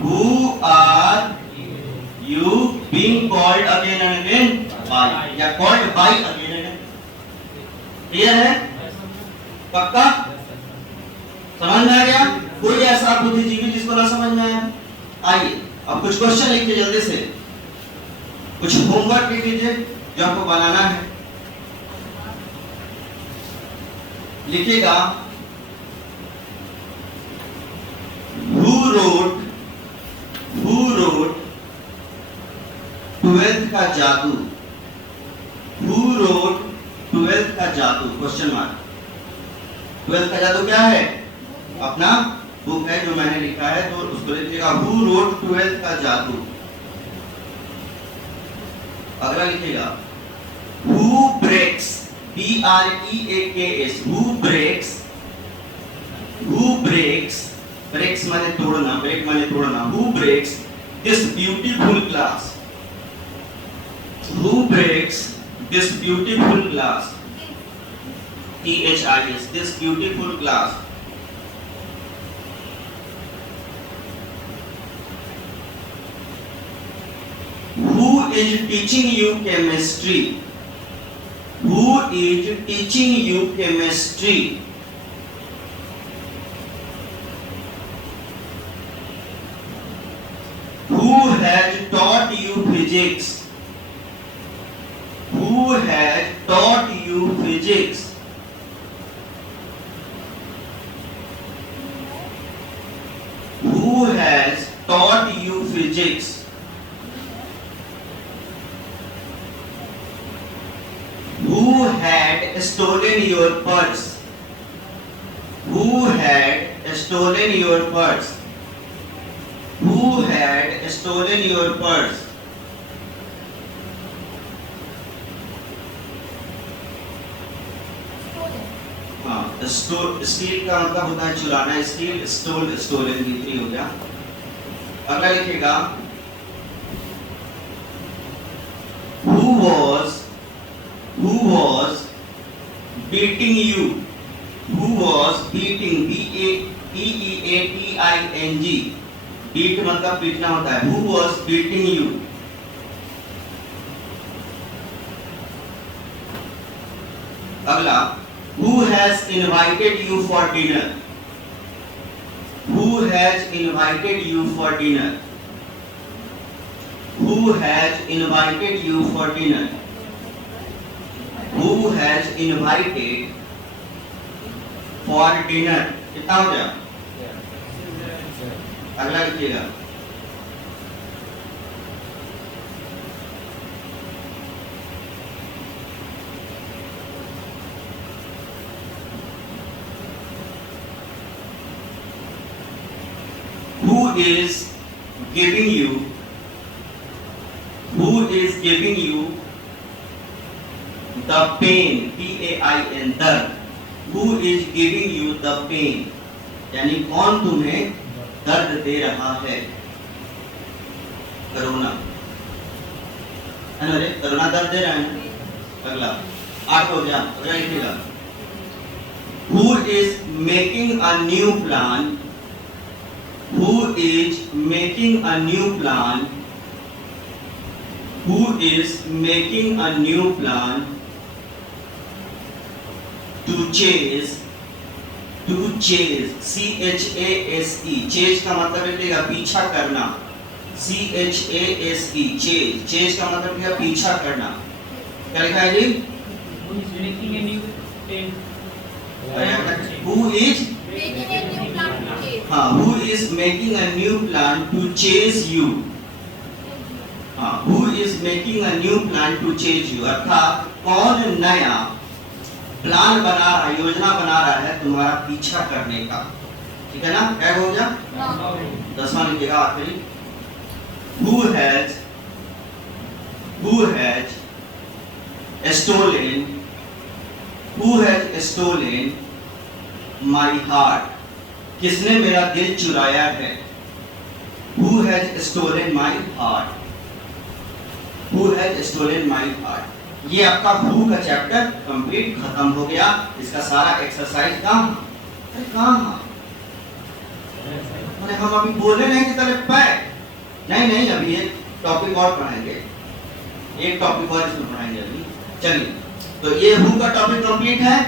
who are you being called again and again by, या called by again and again। Clear है? पक्का समझ में आ गया? कोई ऐसा बुद्धिजीवी जिसको ना समझ में आया? आइए अब कुछ क्वेश्चन लिखिए जल्दी से, कुछ होमवर्क लिख लीजिए जो आपको बनाना है। लिखिएगा who wrote 12th का जादू। who wrote 12th का जादू? Question mark. 12th का जादू क्या है? अपना बुक है जो मैंने लिखा है, तो उसको लिखिएगा who wrote 12th का जादू। अगला लिखिएगा who breaks, BREAKS, who breaks माने तोड़ना, ब्रेक माने तोड़ना। who breaks this beautiful glass, who breaks this beautiful glass, THIS, this beautiful glass। Who is teaching you chemistry? Who is teaching you chemistry? Who has taught you physics? Who has taught you physics? Who has taught you physics? Who had stolen your purse? Who had stolen your purse? Who had stolen your purse? हाँ, steel का मतलब होता है चुराना। Steel, stall, stolen, ये three हो गया। अगला लिखेगा who was beating you? Who was beating, BEATING, beat मतलब पीटना होता है। Who was beating you? अगला who has invited you for dinner? Who has invited you for dinner? Who has invited you for dinner? Who has invited for dinner? कितना हो गया? अगला लिखिएगा is giving you, who is giving you the pain, P-A-I-N, दर्द, who is giving you the pain, यानी कौन तुम्हें दर्द दे रहा है? कोरोना है ना रे, कोरोना दर्द दे रहा है ना। अगला 8 हो गया, अगला लिखिएगा। Who is making a new plan, who is making a new plan, who is making a new plan to chase, C-H-A-S-E, chase का मतलब लिखिएगा पीछा करना, C-H-A-S-E, chase, chase का मतलब क्या? पीछा करना। क्या लिखा है जी? Who is making a new plan? Who is, Making a new plan to chase. हाँ, who is making a new plan to chase you, हाँ, who is making a new plan to chase you, अर्थात कौन नया plan बना रहा है, योजना बना रहा है तुम्हारा पीछा करने का। ठीक है ना? क्या हो गया? 10वां लिखिएगा आखिरी। Who has stolen my heart, किसने मेरा दिल चुराया है? Who has stolen my heart, who has stolen my heart। ये आपका who का चैप्टर कंप्लीट खत्म हो गया। इसका सारा एक्सरसाइज कहाँ? अरे हम अभी बोले नहीं कि तले पैक, नहीं, अभी एक टॉपिक और पढ़ाएंगे, एक टॉपिक और इसमें पढ़ाएंगे अभी। चलिए, तो ये हु का टॉपिक कंप्लीट है।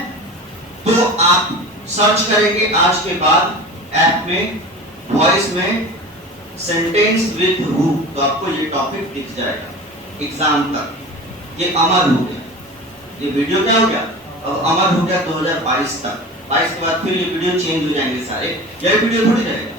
तो आप सर्च करेंगे आज के बाद ऐप में, वॉइस में, सेंटेंस विद हु, तो आपको ये टॉपिक दिख जाएगा एग्जाम तक। ये अमर हो गया, ये वीडियो क्या हो गया? अब अमर हो गया 2022 तक। 22 के बाद फिर ये वीडियो चेंज हो जाएंगे सारे, ये वीडियो थोड़ी जाएगा,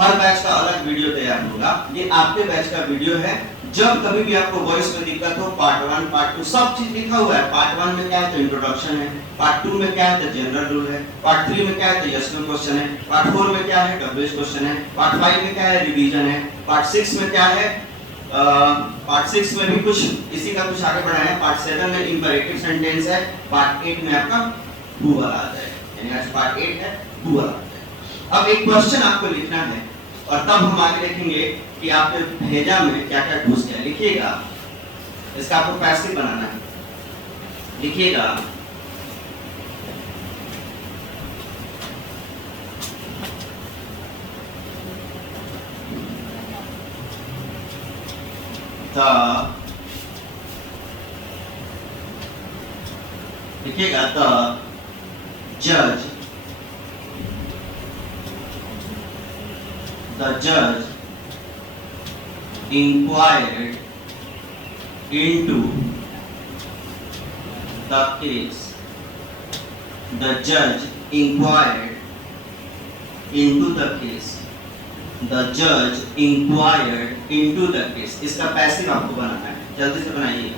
हर बैच का अलग वीडियो तैयार होगा। ये आपके बैच का वीडियो है। जब कभी भी आपको वॉइस में दिक्कत हो, पार्ट 1, पार्ट 2 सब चीज लिखा हुआ है। पार्ट 1 में क्या है तो इंट्रोडक्शन है, पार्ट 2 में क्या है तो जनरल रूल है, पार्ट 3 में क्या है तो यस नो क्वेश्चन है, पार्ट 4 में क्या है डब्ल्यूएच क्वेश्चन है, पार्ट 5 में क्या है रिवीजन है, पार्ट 6 में क्या है, पार्ट 6 में भी कुछ इसी का कुछ आगे बढ़ाया है, पार्ट 7 में इंपरेटिव सेंटेंस है, पार्ट 8 में आपका हु वाला आ जाएगा, यानी आज पार्ट 8 है, हु वाला आ जाएगा। अब एक क्वेश्चन आपको लिखना है और तब हम आगे देखेंगे कि आपके भेजा में क्या क्या घुस गया। लिखिएगा, इसका आपको पैसिव बनाना है। लिखिएगा, लिखिएगा the judge inquired into the case. The judge inquired into the case. The judge inquired into the case. इसका पैसिव आपको बनाना है, जल्दी से बनाइए।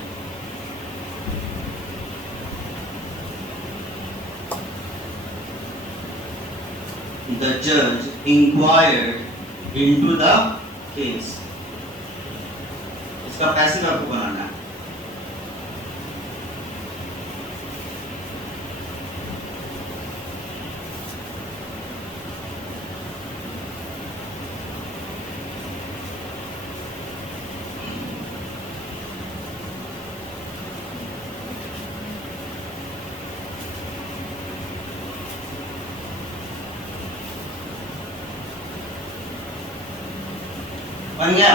The judge inquired into the case. इसका पैसिव आपको बनाना है। बन गया?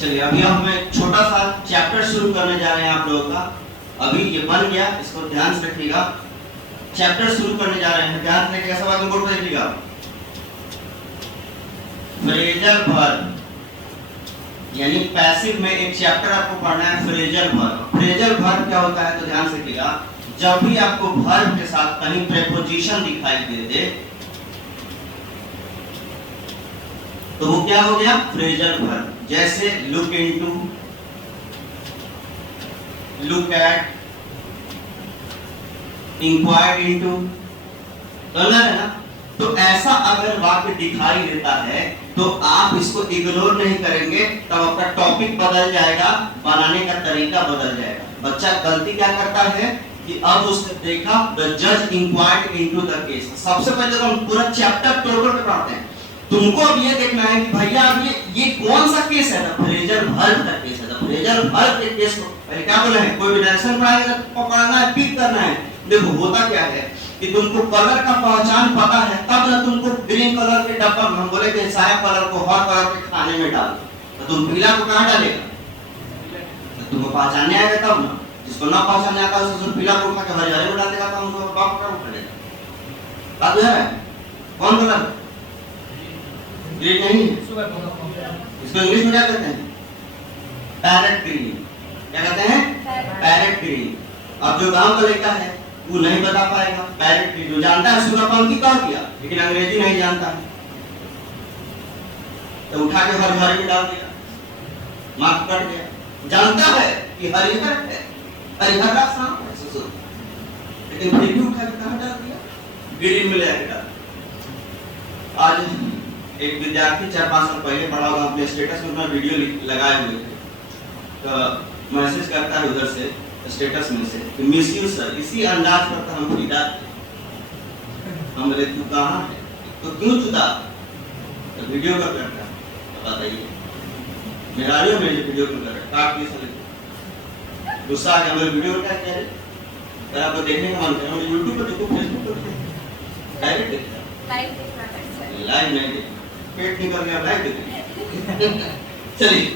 चलिए, अभी हम एक छोटा सा चैप्टर शुरू करने जा रहे हैं आप लोगों का। अभी ये बन गया, इसको ध्यान से रखिएगा। चैप्टर शुरू करने जा रहे हैं, ध्यान से कैसा बात बोर्ड पर लिखिएगा। फ्रेजल वर्ब यानी पैसिव में एक चैप्टर आपको पढ़ना है, फ्रेजल वर्ब। फ्रेजल वर्ब क्या होता है तो ध्यान से रखिएगा। जब भी आपको वर्ब के साथ कहीं प्रेपोजिशन दिखाई दे तो वो क्या हो गया? Phrasal verb. जैसे look into, look at, inquired into, समझ है ना? तो ऐसा अगर वाक्य दिखाई देता है तो आप इसको इग्नोर नहीं करेंगे, तब आपका टॉपिक बदल जाएगा, बनाने का तरीका बदल जाएगा। बच्चा गलती क्या करता है कि अब उसने देखा द जज इंक्वायर्ड इनटू द केस। सबसे पहले तो हम पूरा चैप्टर तोड़ के पढ़ते हैं। तुमको अब ये देखना है कि भैया अब ये कौन सा केस है? द फ्रेजल वर्ब का केस है। द फ्रेजल वर्ब के केस को पहले क्या बोले हैं? कोई भी डायरेक्शन पढ़ाएगा तो पकड़ना है, पिक करना है। देखो होता क्या है कि तुमको कलर का पहचान पता है, तब ना तुमको ग्रीन कलर के डब्बा में हम बोले कि सारे कलर को हर कलर के खाने में डाल, तो तुम पीला को कहाँ डालेगा? तो तुमको पहचानने आएगा तब ना। जिसको ना पहचानने आता है उसको पीला को उठा के हरे में डाल देगा, तो हमको बाप क्या उठाएगा? बात है कौन कलर? ग्रीन नहीं, इसको इंग्लिश में क्या कहते हैं? Parrot green. क्या कहते हैं? Parrot green. अब जो गांव का लड़का है वो नहीं बता पाएगा। पैरेट ग्रीन जो जानता है सूर्यपंखी कह दिया, लेकिन अंग्रेजी नहीं जानता है, तो उठा के हरिहर में डाल दिया, मार्क कट गया। जानता है कि हरिहर है, हरिहर का सांप है ससुर, लेकिन फिर भी उठा के कहां डाल दिया? ग्रीन में ले आके डाल। आज एक विद्यार्थी 4-5 साल पहले पढ़ा होगा, अपने स्टेटस में अपना वीडियो लगाए हुए थे, तो मैसेज करता है उधर से स्टेटस में से कि मिस यू सर, इसी अंदाज पर तो हम फिदा थे। हम बोले तू कहाँ है, तो क्यों जुदा? तो वीडियो कर करता है, बताइए मेरा आइयो मेरे वीडियो कर रहा है, काट के साले गुस्सा आ गया। मेरे वीडियो क्या कह रहे, अगर आपको देखने का मन करे यूट्यूब पर देखो, फेसबुक पर डायरेक्ट देखता, लाइव देखना है, लाइव नहीं देखता, पेट निकल गया लाइव देखते। चलिए,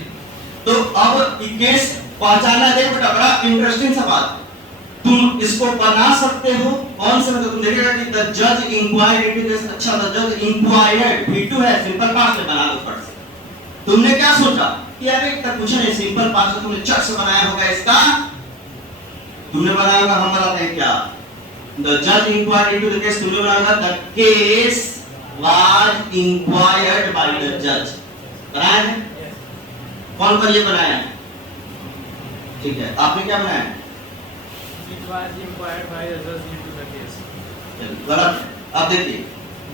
तो अब ये केस पहचाना। देखो बेटा बड़ा इंटरेस्टिंग सा बात, तुम इसको बना सकते हो। कौन से मतलब तुम देखिएगा कि द जज इंक्वायर्ड इनटू दिस। अच्छा, द जज इंक्वायर्ड V2 है, सिंपल पास्ट में बना दो फट से। तुमने क्या सोचा कि अरे तक कुछ नहीं, सिंपल पास्ट में तुमने चट से बनाया होगा इसका, तुमने बनाया होगा, हम बताते हैं क्या। द जज इंक्वायर्ड इनटू द केस, तुमने बनाया होगा the case was inquired by the जज। बनाया है? कौन पर ये बनाया है? ठीक है, आपने क्या बनाया? It was inquired by the judge into the case. गलत। अब देखिए,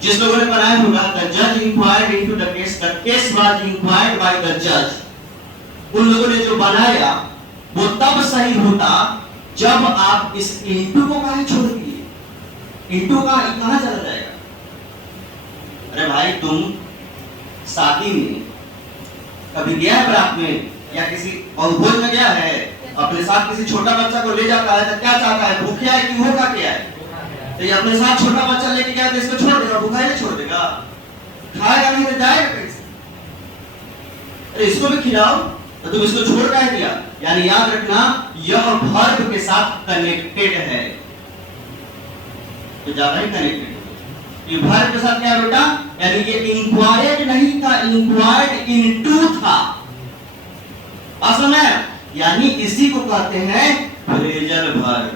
जिस लोगों ने बनाया होगा द जज inquired into the case was inquired by the जज, उन लोगों ने जो बनाया वो तब सही होता जब आप इस इनटू को कहां छोड़ दिए। इनटू का कहां चला जाएगा? अरे भाई, तुम शादी में कभी गया है बारात में या किसी भोज में गया है, अपने साथ किसी छोटा बच्चा को ले जाता है तो क्या चाहता है? भूखा है कि होगा क्या है? तो ये अपने साथ छोटा बच्चा लेके गया तो इसको छोड़ देगा? भूखा ही छोड़ देगा, खाएगा नहीं तो जाएगा कैसे? अरे इसको भी खिलाओ, तो तुम इसको छोड़ कर दिया। यानी याद रखना, यह वर्ब के साथ कनेक्टेड है, तो ज्यादा ही कनेक्टेड है। ये वर्ब के साथ क्या बेटा? यानी ये इंक्वायर्ड नहीं था, इंक्वायर्ड इनटू था। असल में यानी इसी को कहते हैं फ्रेजल वर्ब।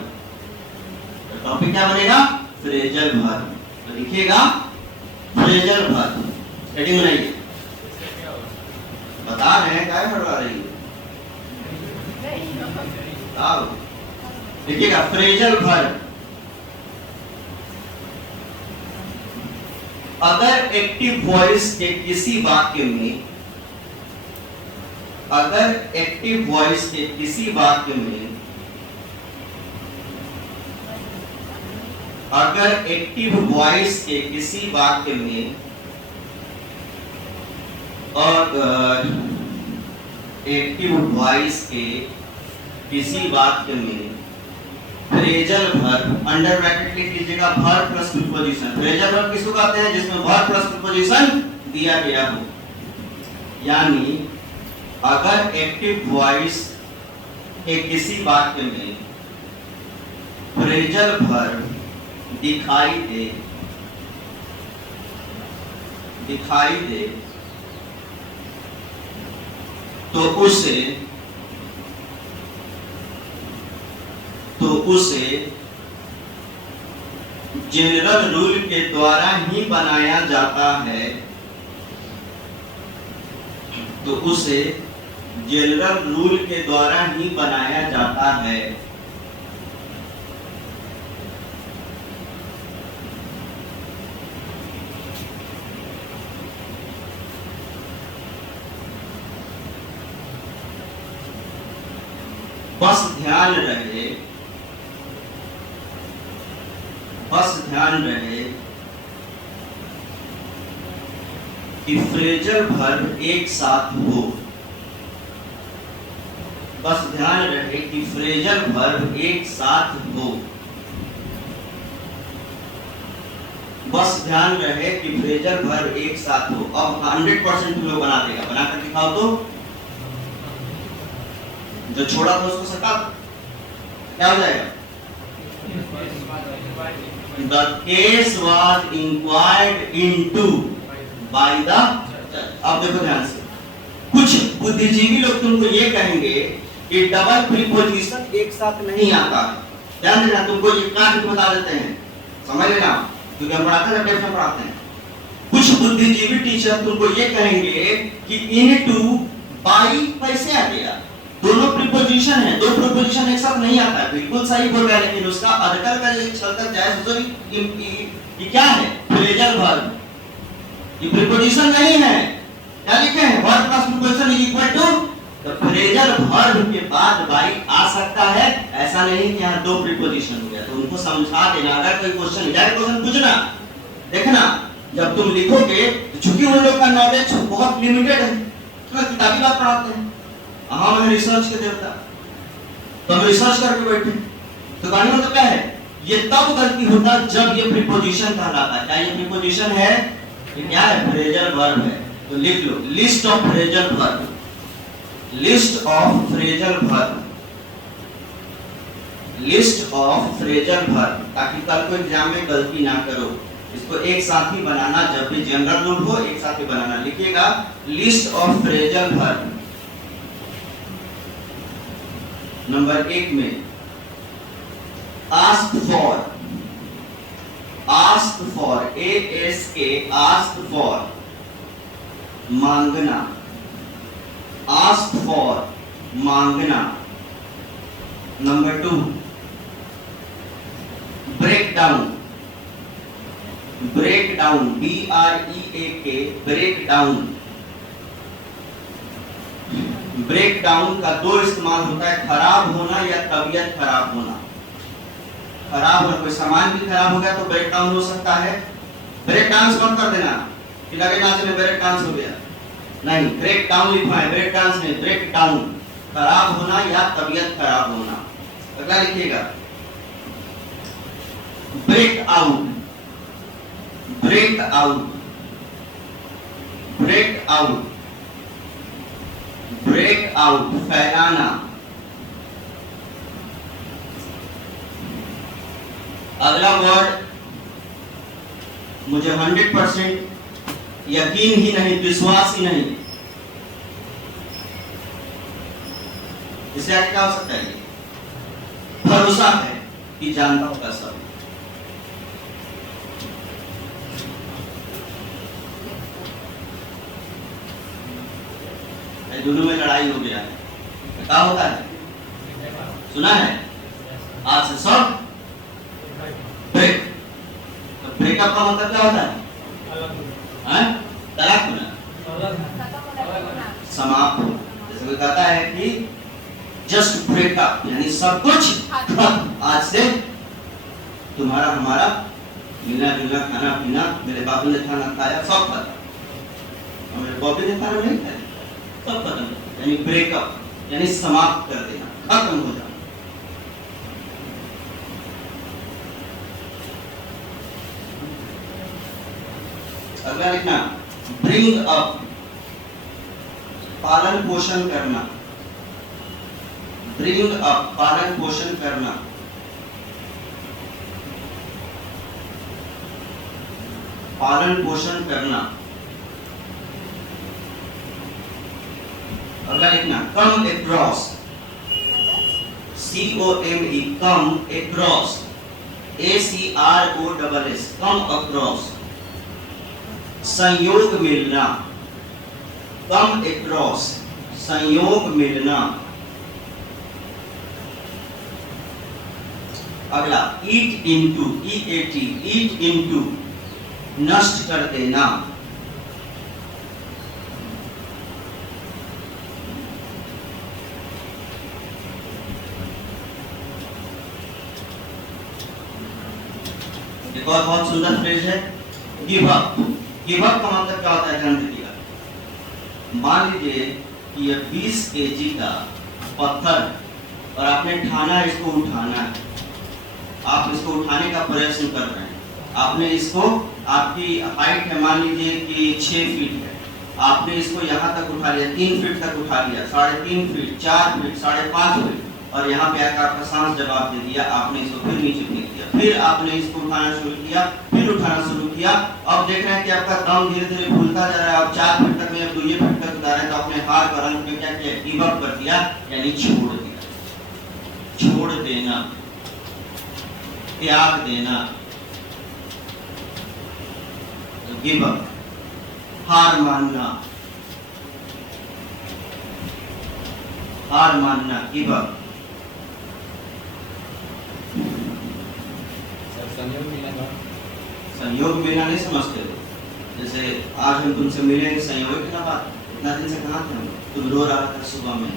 तो टॉपिक क्या बनेगा? Phrasal verb. तो लिखिएगा फ्रेजल वर्ब। हेडिंग बनाइए। बता रहे हैं क्या हड़बड़ा रही है? लिखिएगा फ्रेजल वर्ब। अगर एक्टिव वॉइस के किसी वाक्य में, अगर एक्टिव वॉइस के किसी वाक्य में, अगर एक्टिव वॉइस के किसी वाक्य में, अगर एक्टिव वॉइस के किसी वाक्य में फ्रेजल वर्ब, अंडर ब्रैकेट लिख लीजिएगा, verb plus preposition. Phrasal verb किसको कहते हैं? जिसमें वर्ब प्लस प्रीपोजिशन दिया गया हो। यानी अगर एक्टिव वॉइस के किसी वाक्य में फ्रेजल वर्ब दिखाई दे तो उसे जनरल रूल के द्वारा ही बनाया जाता है, तो उसे जनरल रूल के द्वारा ही बनाया जाता है। बस ध्यान रहे, बस ध्यान रहे कि फ्रेजल वर्ब एक साथ हो। बस ध्यान रहे कि फ्रेजल वर्ब एक साथ हो। बस ध्यान रहे कि फ्रेजल वर्ब एक साथ हो। अब 100% तुम लोग बना देगा, बनाकर दिखाओ तो। जो छोड़ा था उसको सटा, क्या हो जाएगा? The case was inquired into by the judge। अब देखो ध्यान से, कुछ बुद्धिजीवी लोग तुमको ये कहेंगे कि डबल प्रीपोजिशन एक साथ नहीं आता है। ध्यान देना, तुमको ये काट के बता देते हैं, समझ लेना, क्योंकि हम पढ़ाते हैं, डेफ में पढ़ाते हैं। कुछ बुद्धिजीवी टीचर तुमको ये कहेंगे कि इनटू बाई कैसे आ गया? दोनों प्रीपोजिशन है, दो प्रीपोजिशन एक साथ नहीं आता है। बिल्कुल सही बोल रहा है, लेकिन उसका अधिकार का एक चलकर जाए तो ये क्या है? Phrasal verb. ये प्रीपोजिशन नहीं है। क्या लिखे हैं? Verb plus preposition is equal to. तो फ्रेजल वर्ब के बाद बाई आ सकता है, ऐसा नहीं कि यहाँ दो प्रीपोजिशन हो गया। तो उनको समझा देना, अगर कोई क्वेश्चन डायरेक्ट क्वेश्चन पूछना, देखना जब तुम लिखोगे, चूंकि उन लोग का नॉलेज बहुत लिमिटेड है, तो किताबी बात पढ़ाते हैं। हम हैं रिसर्च के देवता, तो हम रिसर्च करके बैठे। तो कहानी मतलब क्या है? ये तब गलती होता जब ये प्रीपोजिशन कहलाता है। क्या ये प्रीपोजिशन है? ये क्या है? फ्रेजल वर्ब है। तो लिख लो, list of phrasal verb, list of phrasal verb, list of phrasal verb, ताकि कल को एग्जाम में गलती ना करो। इसको एक साथ ही बनाना, जब भी जनरल रूल हो एक साथ ही बनाना। लिखिएगा list of phrasal verb. Number 1 में ask for, ask for, ASK, ask for, मांगना, आस्क फॉर, मांगना। Number 2 break down, break down, BREAK, break down. Break down का दो इस्तेमाल होता है, खराब होना या तबीयत खराब होना। खराब होना, कोई सामान भी खराब हो गया तो ब्रेक डाउन हो सकता है। ब्रेक डांस मत कर देना कि लगे नाच में ब्रेक डांस हो गया, नहीं, ब्रेक डाउन लिखा है, ब्रेक डांस नहीं, ब्रेक डाउन। खराब होना या तबीयत खराब होना। अगला लिखिएगा break out, break out, break out, break out, फैलाना। अगला वर्ड मुझे 100% यकीन ही नहीं, विश्वास ही नहीं, इसे आगे क्या हो सकता है? भरोसा है कि जानता होगा सब। दोनों में लड़ाई हो गया है, क्या होता है? सुना है? आज से सब ब्रेक। तो ब्रेकअप का मतलब क्या होता है? तलाक होना, समाप्त होना। जैसे कोई कहता है कि जस्ट ब्रेकअप, यानी सब कुछ खत्म, आज से तुम्हारा हमारा मिलना जुलना, खाना पीना, मेरे बाबू ने खाना खाया, सब खत्म, और मेरे बॉबी ने खाना नहीं खाया, सब खत्म। यानी ब्रेकअप यानी समाप्त कर देना, खत्म हो जाना। अगला लिखना ब्रिंग अप, पालन पोषण करना, ब्रिंग अप, पालन पोषण करना। पालन पोषण करना। अगला लिखना come across, COME, come across, ACROSS, come across. संयोग मिलना, कम अक्रॉस, संयोग मिलना। अगला ईट इनटू, EAT, ईट इनटू, नष्ट कर देना। एक और बहुत सुंदर फ्रेज है गिव अप। गिव अप का मतलब क्या होता है ध्यान दीजिएगा। मान लीजिए कि ये 20 kg का पत्थर और आपने ठाना इसको उठाना है, आप इसको उठाने का प्रयास कर रहे हैं। आपने इसको, आपकी हाइट है मान लीजिए कि 6 फीट है, आपने इसको यहाँ तक उठा लिया, 3 फीट तक उठा लिया, 3.5 फीट, 4 फीट, 5.5 फीट, और यहाँ पे आकर आपका सांस जवाब दे दिया, आपने इसको फिर नीचे फेंक दिया, फिर आपने इसको उठाना शुरू किया, फिर उठाना शुरू किया। अब देख रहे हैं कि आपका दम धीरे धीरे फूलता जा रहा है, अब 4 फीट तक में 2 फीट तक उतारा है, तो आपने हार का रंग में क्या किया, गिव अप कर दिया, यानी छोड़ दिया, छोड़ देना, त्याग देना, तो गिव अप, हार मानना, हार मानना, गिव अप। संयोग मिलना नहीं समझते हो? जैसे आज हम तुमसे मिलेंगे, संयोग की ना बात, इतना दिन से कहाँ थे हम? तुम रो रहा था सुबह में,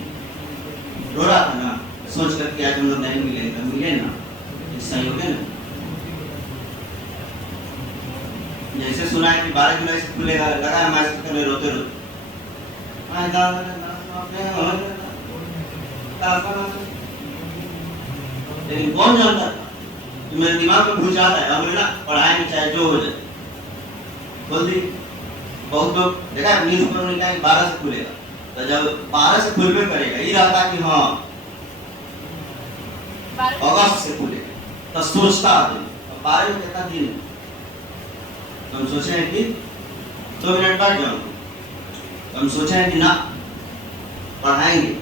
रो रहा था ना, सोच कर के आज हम लोग नहीं मिलेंगे, मिले ना, ये संयोग है ना। जैसे सुना है कि 12 जुलाई से खुलेगा, लगा है मैच करने रोते रोते, लेकिन कौन जानता था कि मेरे दिमाग में घुस जाता है, अब ना पढ़ाई में चाहे जो हो जाए, बोल दी। बहुत लोग देखा न्यूज पर उन्होंने 12 से खुलेगा, तो जब 12 से खुलबे करेगा, ये रहता कि हाँ अगस्त से खुलेगा, तो सोचता आदमी 12 में कितना दिन है, तो हम सोचे हैं कि 2 मिनट बाद जाऊंगा, तो हम सोचे हैं कि ना पढ़ाएंगे।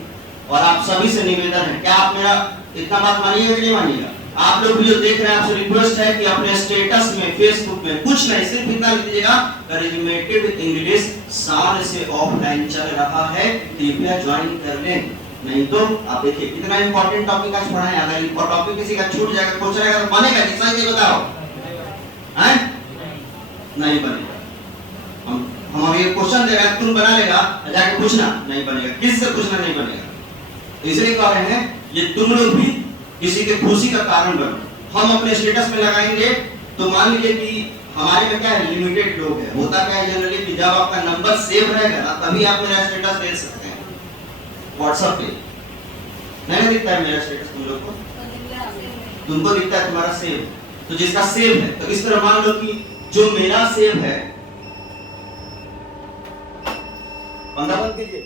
और आप सभी से निवेदन है, क्या आप मेरा इतना बात मानिएगा कि नहीं मानिएगा? आप लोग भी जो देख रहे हैं, आपसे रिक्वेस्ट है कि अपने स्टेटस में, फेसबुक में कुछ नहीं, सिर्फ इतना लिख दीजिएगा, रेजिमेटेड इंग्लिश साल से ऑफलाइन चल रहा है, कृपया ज्वाइन कर लें। नहीं तो आप देखिए कितना इंपॉर्टेंट टॉपिक आज पढ़ाएं, अगर टॉपिक किसी का छूट जाएगा, क्वेश्चन आएगा तो बनेगा कि सही से बताओ, हैं? नहीं बनेगा। हम अब ये क्वेश्चन दे रहे हैं, तुम बना लेगा, जाके पूछना, नहीं बनेगा, किससे पूछना, नहीं बनेगा। इसलिए कह रहे हैं ये तुम लोग भी किसी के खुशी का कारण बनो। हम अपने स्टेटस में लगाएंगे तो मान लीजिए कि हमारे में क्या है, लिमिटेड लोग हैं। होता क्या है जनरली कि जब आपका नंबर सेव रहेगा ना, तभी आप मेरा स्टेटस देख सकते हैं व्हाट्सएप पे। नहीं दिखता है मेरा स्टेटस तुम लोग को? तुमको दिखता है तुम्हारा सेव, तो जिसका सेव है, तो इस तरह मान लो कि जो मेरा सेव है, 15 बंद कीजिए,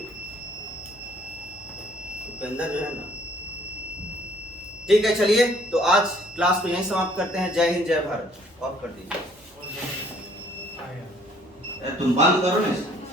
उपेंद्र जो है ना। ठीक है, चलिए तो आज क्लास को यहीं समाप्त करते हैं। जय हिंद, जय भारत। ऑफ कर दीजिए, तुम बंद करो ना इसको।